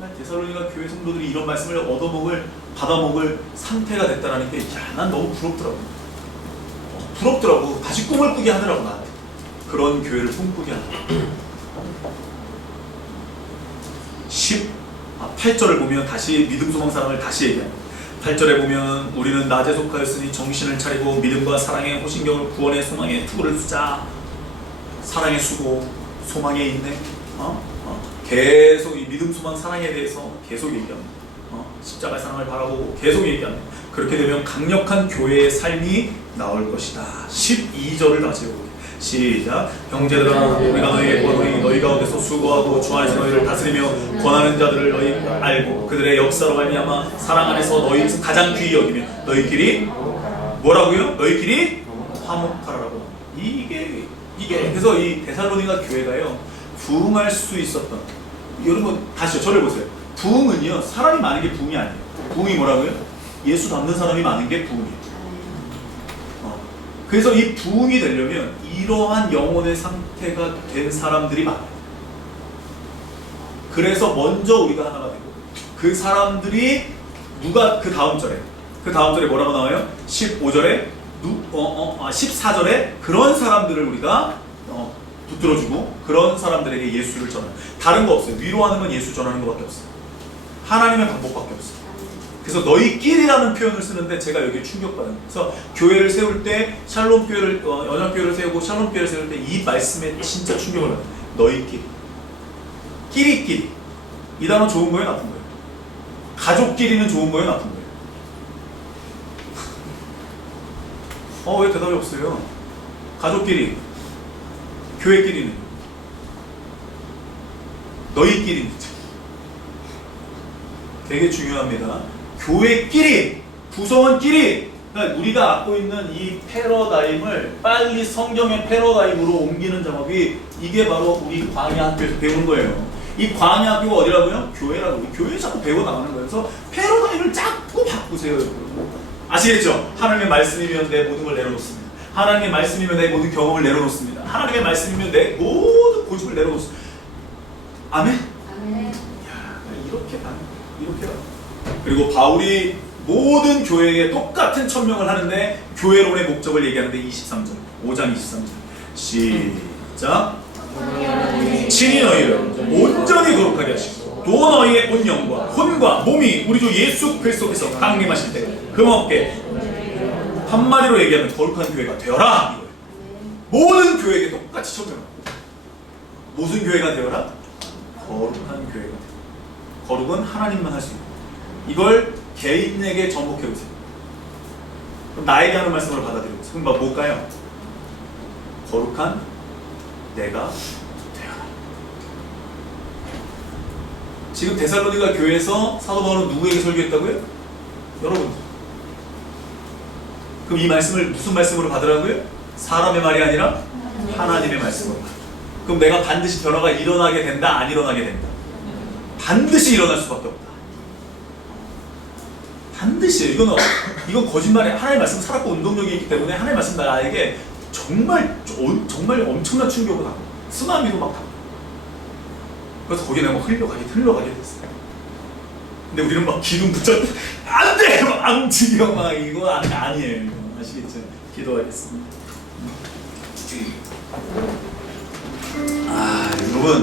거예요. 데살로니가 교회 성도들이 이런 말씀을 얻어먹을 받아먹을 상태가 됐다는 게 난 너무 부럽더라고. 다시 꿈을 꾸게 하더라고 나한테. 그런 교회를 꿈꾸게 하더라고. 8절을 보면 다시 믿음 소망 사랑을 다시 얘기합니다. 8절에 보면 우리는 낮에 속하였으니 정신을 차리고 믿음과 사랑의 호신경을 구원의 소망의 투구를 쓰자. 사랑의 수고, 소망의 인내. 계속 이 믿음 소망 사랑에 대해서 계속 얘기합니다. 십자가의 사랑을 바라보고 계속 얘기합니다. 그렇게 되면 강력한 교회의 삶이 나올 것이다. 12절을 다시 해볼게요. 시작. 형제들아 우리가 너희에게 구하노니 너희 가운데서 수고하고 주 안에서 너희를 다스리며 권하는 자들을 너희 알고 그들의 역사로 말미암아 사랑 안에서 너희 가장 귀히 여기며 너희끼리 뭐라고요? 너희끼리 화목하라고. 이게 그래서 이 데살로니가 교회가요 부흥할 수 있었던. 여러분 다시요 저를 보세요. 부흥은요 사람이 많은 게 부흥이 아니에요. 부흥이 뭐라고요? 예수 닮는 사람이 많은 게 부흥이에요. 그래서 이 부흥이 되려면 이러한 영혼의 상태가 된 사람들이 많아요. 그래서 먼저 우리가 하나가 되고 그 사람들이 누가 그 다음 절에 뭐라고 나와요? 15절에 14절에 그런 사람들을 우리가 붙들어주고 그런 사람들에게 예수를 전하는. 다른 거 없어요. 위로하는 건 예수 전하는 것밖에 없어요. 하나님의 방법밖에 없어요. 그래서 너희끼리라는 표현을 쓰는데 제가 여기 충격받아요. 그래서 교회를 세울 때 샬롬 교회를 연합교회를 세우고 샬롬 교회를 세울 때 이 말씀에 진짜 충격을 받아요. 너희끼리, 끼리끼리. 이 단어 좋은 거예요, 나쁜 거예요? 가족끼리는 좋은 거예요, 나쁜 거예요? 왜 대답이 없어요? 가족끼리, 교회끼리는, 너희끼리는 되게 중요합니다. 교회끼리, 구성원끼리. 그러니까 우리가 갖고 있는 이 패러다임을 빨리 성경의 패러다임으로 옮기는 작업이 이게 바로 우리 광야학교에서 배우는 거예요. 이 광야학교가 어디라고요? 교회라고. 교회 자꾸 배워 나가는 거예요. 그래서 패러다임을 자꾸 바꾸세요. 아시겠죠? 하나님의 말씀이면 내 모든 걸 내려놓습니다. 하나님의 말씀이면 내 모든 경험을 내려놓습니다. 하나님의 말씀이면 내 모든 고집을 내려놓습니다. 아멘? 아멘. 이렇게 그리고 바울이 모든 교회에 똑같은 천명을 하는데 교회론의 목적을 얘기하는데 23절 5장 23절 시작. 친히 너희를 온전히 거룩하게 하시고 또 너희의 온 영과 혼과 몸이 우리 주 예수 그리스도께서 강림하실 때 흠없게 한마디로 얘기하면 거룩한 교회가 되어라. 모든 교회에게 똑같이 천명합니다. 무슨 교회가 되어라? 거룩한 교회가 되어라. 거룩은 하나님만 할 수 있고 이걸 개인에게 접목해보세요. 그럼 나에게 하는 말씀으로 받아들여보세요. 그럼 뭘까요? 거룩한 내가 되어라. 지금 데살로니가 교회에서 사도 바울은 누구에게 설교했다고요? 여러분. 그럼 이 말씀을 무슨 말씀으로 받으라고요? 사람의 말이 아니라 하나님의 말씀으로 받으라. 그럼 내가 반드시 변화가 일어나게 된다? 안 일어나게 된다? 반드시 일어날 수밖에 없다. 반드시. 이건 거짓말이야. 하나님의 말씀 살았고 운동력이 있기 때문에 하나님의 말씀 나에게 정말 엄청난 충격을 하고 쓰나미로 막 타고. 그래서 거기에 내가 흘러가게 됐어요. 근데 우리는 막 기둥 붙잡 안 돼! 막 앙치겨 막 이거 아니에요. 이거. 아시겠죠? 기도하겠습니다. 여러분.